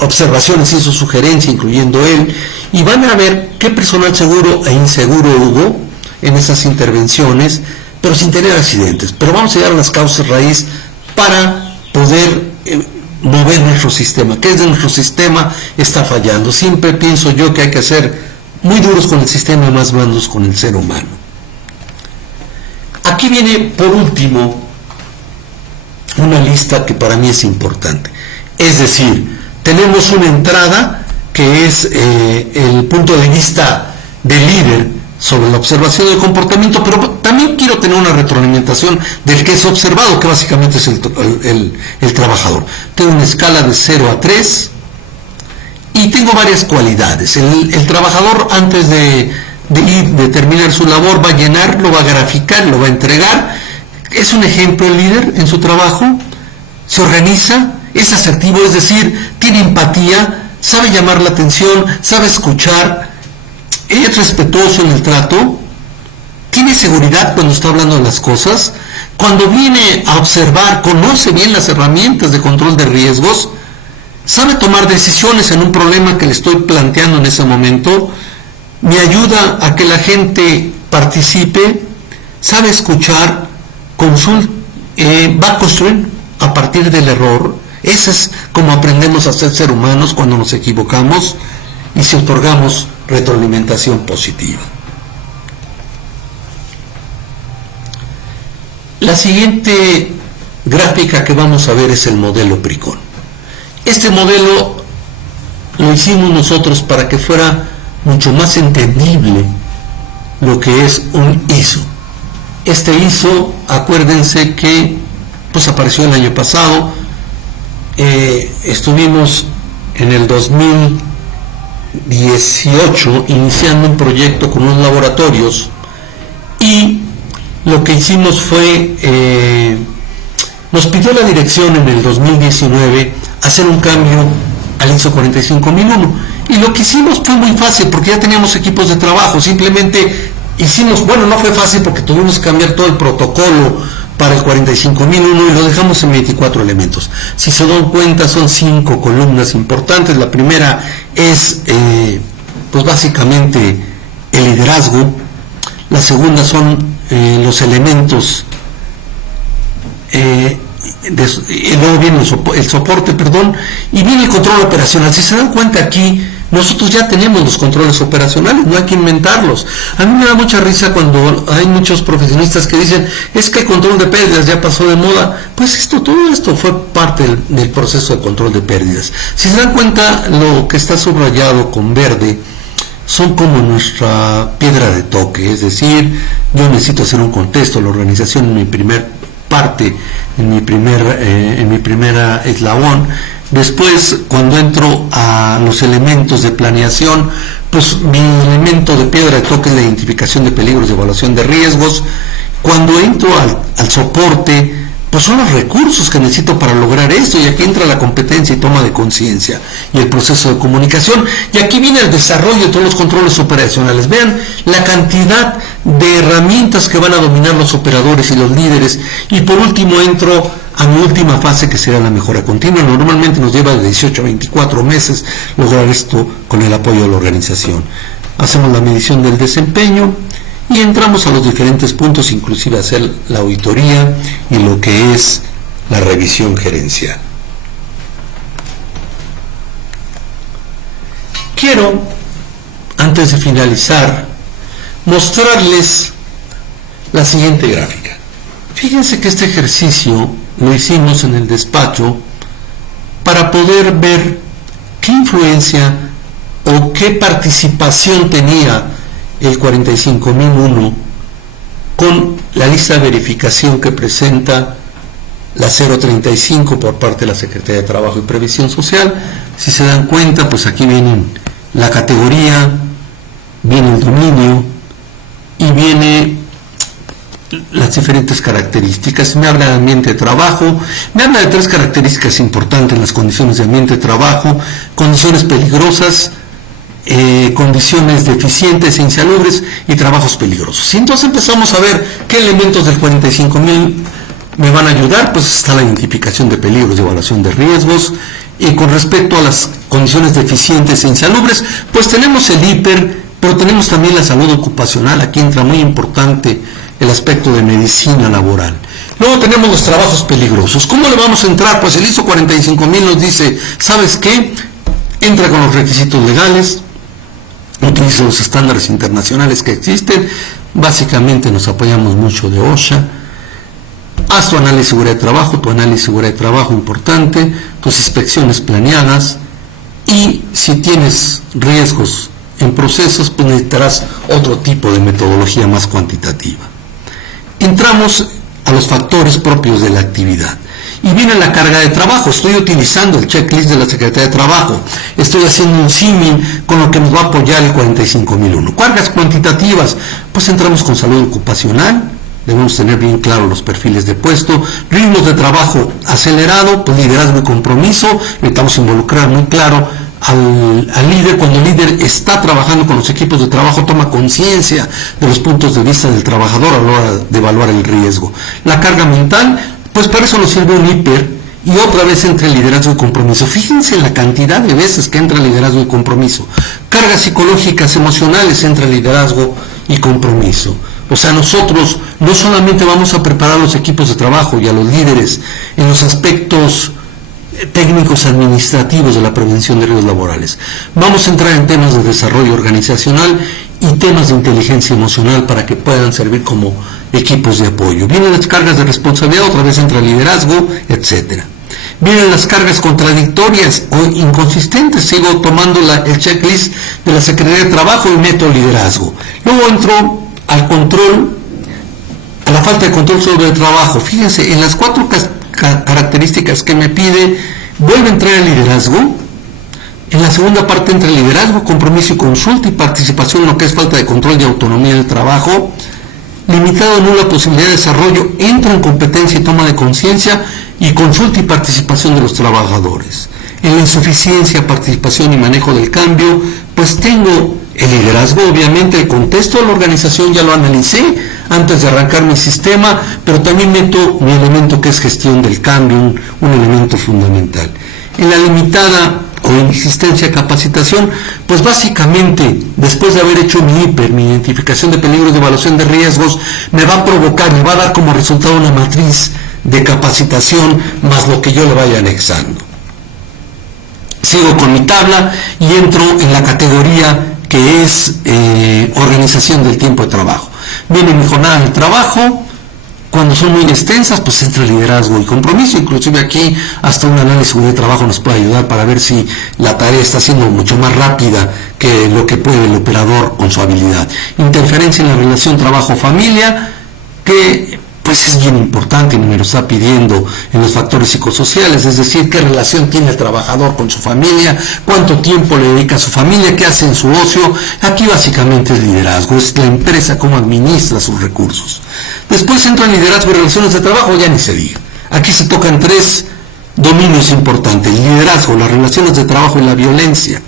observaciones hizo, sugerencia, incluyendo él, y van a ver qué personal seguro e inseguro hubo en esas intervenciones, pero sin tener accidentes. Pero vamos a llegar a las causas raíz para poder mover nuestro sistema. ¿Qué es de nuestro sistema está fallando? Siempre pienso yo que hay que ser muy duros con el sistema y más blandos con el ser humano. Aquí viene, por último, una lista que para mí es importante. Es decir, tenemos una entrada que es el punto de vista del líder sobre la observación del comportamiento, pero también quiero tener una retroalimentación del que es observado, que básicamente es el trabajador. Tengo una escala de 0 a 3 y tengo varias cualidades. El trabajador, antes de terminar su labor, va a llenar, lo va a graficar, lo va a entregar. Es un ejemplo el líder en su trabajo, se organiza, es asertivo, es decir, tiene empatía, sabe llamar la atención, sabe escuchar, es respetuoso en el trato, tiene seguridad cuando está hablando de las cosas, cuando viene a observar, conoce bien las herramientas de control de riesgos, sabe tomar decisiones en un problema que le estoy planteando en ese momento, me ayuda a que la gente participe, sabe escuchar, va a construir a partir del error. Eso es como aprendemos a ser humanos cuando nos equivocamos y si otorgamos retroalimentación positiva. La siguiente gráfica que vamos a ver es el modelo Pricón. Este modelo lo hicimos nosotros para que fuera mucho más entendible lo que es un ISO. Este ISO, acuérdense que pues apareció el año pasado. Estuvimos en el 2018 iniciando un proyecto con unos laboratorios y lo que hicimos fue, nos pidió la dirección en el 2019 hacer un cambio al ISO 45001 y lo que hicimos fue muy fácil porque ya teníamos equipos de trabajo, simplemente hicimos, bueno, no fue fácil porque tuvimos que cambiar todo el protocolo para el 45001 y lo dejamos en 24 elementos. Si se dan cuenta, son 5 columnas importantes. La primera es, pues básicamente, el liderazgo. La segunda son los elementos, luego viene el soporte, y viene el control operacional. Si se dan cuenta aquí, nosotros ya tenemos los controles operacionales, no hay que inventarlos. A mí me da mucha risa cuando hay muchos profesionistas que dicen, es que el control de pérdidas ya pasó de moda. Pues todo esto fue parte del proceso de control de pérdidas. Si se dan cuenta, lo que está subrayado con verde son como nuestra piedra de toque, es decir, yo necesito hacer un contexto, la organización en mi primer parte, en mi primera eslabón. Después, cuando entro a los elementos de planeación, pues mi elemento de piedra de toque es la identificación de peligros y evaluación de riesgos. Cuando entro al soporte, pues son los recursos que necesito para lograr esto, y aquí entra la competencia y toma de conciencia y el proceso de comunicación, y aquí viene el desarrollo de todos los controles operacionales. Vean la cantidad de herramientas que van a dominar los operadores y los líderes, y por último entro a mi última fase, que será la mejora continua. Normalmente nos lleva de 18 a 24 meses lograr esto con el apoyo de la organización. Hacemos la medición del desempeño y entramos a los diferentes puntos, inclusive hacer la auditoría y lo que es la revisión gerencial. Quiero, antes de finalizar, mostrarles la siguiente gráfica. Fíjense que este ejercicio lo hicimos en el despacho para poder ver qué influencia o qué participación tenía el 45001 con la lista de verificación que presenta la 035 por parte de la Secretaría de Trabajo y Previsión Social. Si se dan cuenta, pues aquí vienen la categoría, viene el dominio y viene las diferentes características. Me habla de ambiente de trabajo, me habla de tres características importantes en las condiciones de ambiente de trabajo: condiciones peligrosas, condiciones deficientes e insalubres y trabajos peligrosos. Y entonces empezamos a ver qué elementos del 45000 me van a ayudar. Pues está la identificación de peligros y evaluación de riesgos. Y con respecto a las condiciones deficientes e insalubres, pues tenemos el hiper, pero tenemos también la salud ocupacional. Aquí entra muy importante el aspecto de medicina laboral. Luego tenemos los trabajos peligrosos. ¿Cómo le vamos a entrar? Pues el ISO 45000 nos dice, ¿sabes qué? Entra con los requisitos legales, utiliza los estándares internacionales que existen. Básicamente nos apoyamos mucho de OSHA. Haz tu análisis de seguridad de trabajo, tu análisis de seguridad de trabajo importante, tus inspecciones planeadas, y si tienes riesgos en procesos, pues necesitarás otro tipo de metodología más cuantitativa. Entramos a los factores propios de la actividad. Y viene la carga de trabajo. Estoy utilizando el checklist de la Secretaría de Trabajo. Estoy haciendo un símil con lo que nos va a apoyar el 45001. Cargas cuantitativas, pues entramos con salud ocupacional. Debemos tener bien claro los perfiles de puesto. Ritmos de trabajo acelerado, pues liderazgo y compromiso. Necesitamos involucrar muy claro al líder. Cuando el líder está trabajando con los equipos de trabajo, toma conciencia de los puntos de vista del trabajador a la hora de evaluar el riesgo. La carga mental, pues para eso nos sirve un hiper, y otra vez entra el liderazgo y compromiso. Fíjense la cantidad de veces que entra el liderazgo y compromiso. Cargas psicológicas, emocionales, entra el liderazgo y compromiso. O sea, nosotros no solamente vamos a preparar los equipos de trabajo y a los líderes en los aspectos técnicos administrativos de la prevención de riesgos laborales. Vamos a entrar en temas de desarrollo organizacional y temas de inteligencia emocional para que puedan servir como equipos de apoyo. Vienen las cargas de responsabilidad, otra vez entra el liderazgo, etcétera. Vienen las cargas contradictorias o inconsistentes. Sigo tomando el checklist de la Secretaría de Trabajo y meto el liderazgo. Luego entro al control, a la falta de control sobre el trabajo. Fíjense, en las cuatro características que me pide, vuelve a entrar el liderazgo. En la segunda parte entra el liderazgo, compromiso y consulta y participación en lo que es falta de control y autonomía del trabajo. Limitado o nula posibilidad de desarrollo, entra en competencia y toma de conciencia, y consulta y participación de los trabajadores. En la insuficiencia, participación y manejo del cambio, pues tengo el liderazgo, obviamente el contexto de la organización ya lo analicé antes de arrancar mi sistema, pero también meto mi elemento que es gestión del cambio, un elemento fundamental. En la limitada o inexistencia de capacitación, pues básicamente, después de haber hecho mi hiper, mi identificación de peligros de evaluación de riesgos, me va a provocar, me va a dar como resultado una matriz de capacitación más lo que yo le vaya anexando. Sigo con mi tabla y entro en la categoría que es organización del tiempo de trabajo. Viene mi jornada de trabajo. Cuando son muy extensas, pues entra liderazgo y compromiso. Inclusive aquí hasta un análisis de trabajo nos puede ayudar para ver si la tarea está siendo mucho más rápida que lo que puede el operador con su habilidad. Interferencia en la relación trabajo-familia, que pues es bien importante y me lo está pidiendo en los factores psicosociales, es decir, qué relación tiene el trabajador con su familia, cuánto tiempo le dedica a su familia, qué hace en su ocio. Aquí básicamente es liderazgo, es la empresa cómo administra sus recursos. Después entra el liderazgo y relaciones de trabajo, ya ni se diga. Aquí se tocan tres dominios importantes: el liderazgo, las relaciones de trabajo y la violencia.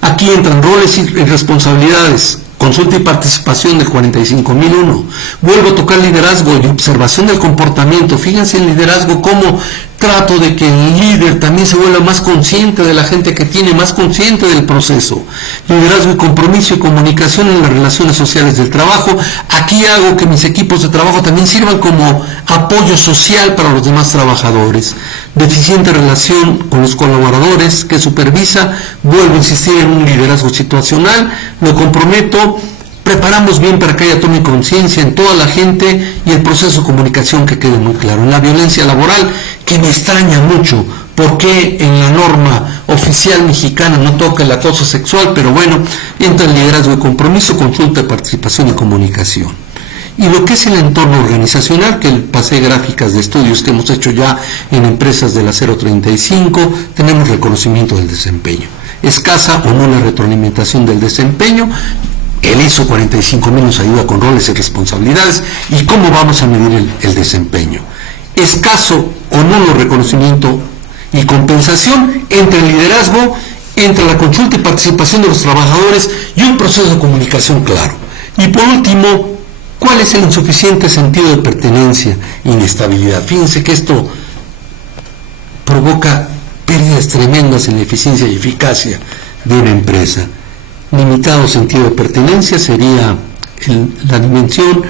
Aquí entran roles y responsabilidades, consulta y participación del 45.001. Vuelvo a tocar liderazgo y observación del comportamiento. Fíjense en liderazgo cómo trato de que el líder también se vuelva más consciente de la gente que tiene, más consciente del proceso. Liderazgo y compromiso y comunicación en las relaciones sociales del trabajo. Aquí hago que mis equipos de trabajo también sirvan como apoyo social para los demás trabajadores. Deficiente relación con los colaboradores que supervisa. Vuelvo a insistir en un liderazgo situacional. Lo comprometo. Preparamos bien para que haya toma y conciencia en toda la gente y el proceso de comunicación que quede muy claro. En la violencia laboral, que me extraña mucho, porque en la norma oficial mexicana no toca el acoso sexual, pero bueno, entra el liderazgo de compromiso, consulta, participación y comunicación. Y lo que es el entorno organizacional, que pasé gráficas de estudios que hemos hecho ya en empresas de la 035, tenemos reconocimiento del desempeño. Escasa o no la retroalimentación del desempeño. El ISO 45.000 nos ayuda con roles y responsabilidades y cómo vamos a medir el desempeño. Escaso o nulo reconocimiento y compensación entre el liderazgo, entre la consulta y participación de los trabajadores y un proceso de comunicación claro. Y por último, ¿cuál es el insuficiente sentido de pertenencia? Inestabilidad. Fíjense que esto provoca pérdidas tremendas en la eficiencia y eficacia de una empresa. Limitado sentido de pertenencia sería la dimensión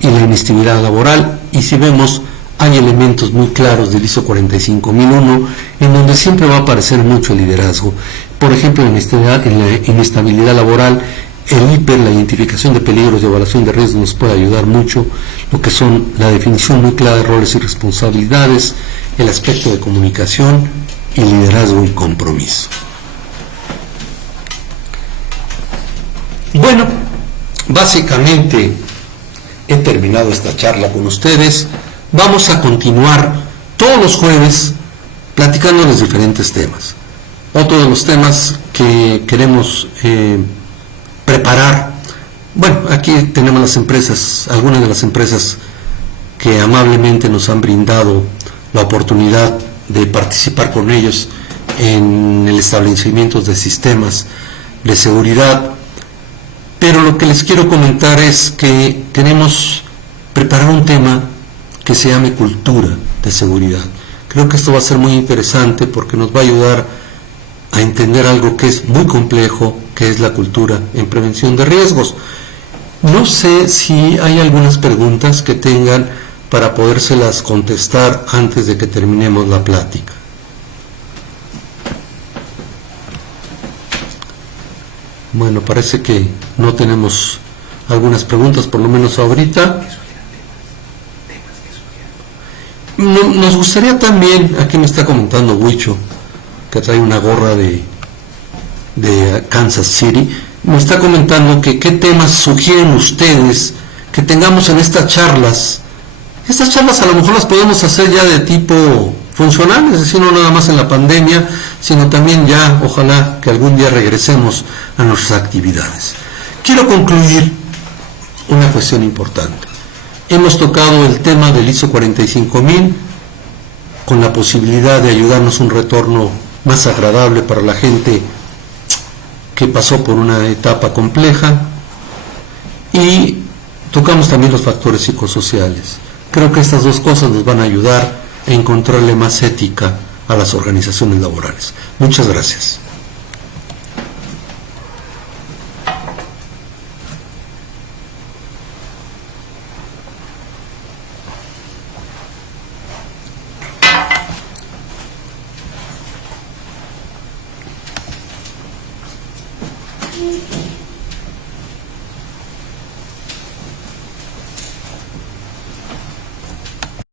y la inestabilidad laboral, y si vemos hay elementos muy claros del ISO 45.001 en donde siempre va a aparecer mucho el liderazgo. Por ejemplo, en la inestabilidad laboral, el IPER, la identificación de peligros y evaluación de riesgos, nos puede ayudar mucho, lo que son la definición muy clara de roles y responsabilidades, el aspecto de comunicación y liderazgo y compromiso. Bueno, básicamente he terminado esta charla con ustedes. Vamos a continuar todos los jueves platicándoles diferentes temas. Otro de los temas que queremos preparar, bueno, aquí tenemos las empresas, algunas de las empresas que amablemente nos han brindado la oportunidad de participar con ellos en el establecimiento de sistemas de seguridad. Pero lo que les quiero comentar es que queremos preparar un tema que se llame cultura de seguridad. Creo que esto va a ser muy interesante porque nos va a ayudar a entender algo que es muy complejo, que es la cultura en prevención de riesgos. No sé si hay algunas preguntas que tengan para podérselas contestar antes de que terminemos la plática. Bueno, parece que no tenemos algunas preguntas, por lo menos ahorita. Nos gustaría también, aquí me está comentando Huicho, que trae una gorra de Kansas City, me está comentando que qué temas sugieren ustedes que tengamos en estas charlas. Estas charlas a lo mejor las podemos hacer ya de tipo funcional, es decir, no nada más en la pandemia, sino también ya, ojalá que algún día regresemos a nuestras actividades. Quiero concluir una cuestión importante. Hemos tocado el tema del ISO 45.000 con la posibilidad de ayudarnos a un retorno más agradable para la gente que pasó por una etapa compleja, y tocamos también los factores psicosociales. Creo que estas dos cosas nos van a ayudar a encontrarle más ética a las organizaciones laborales. Muchas gracias.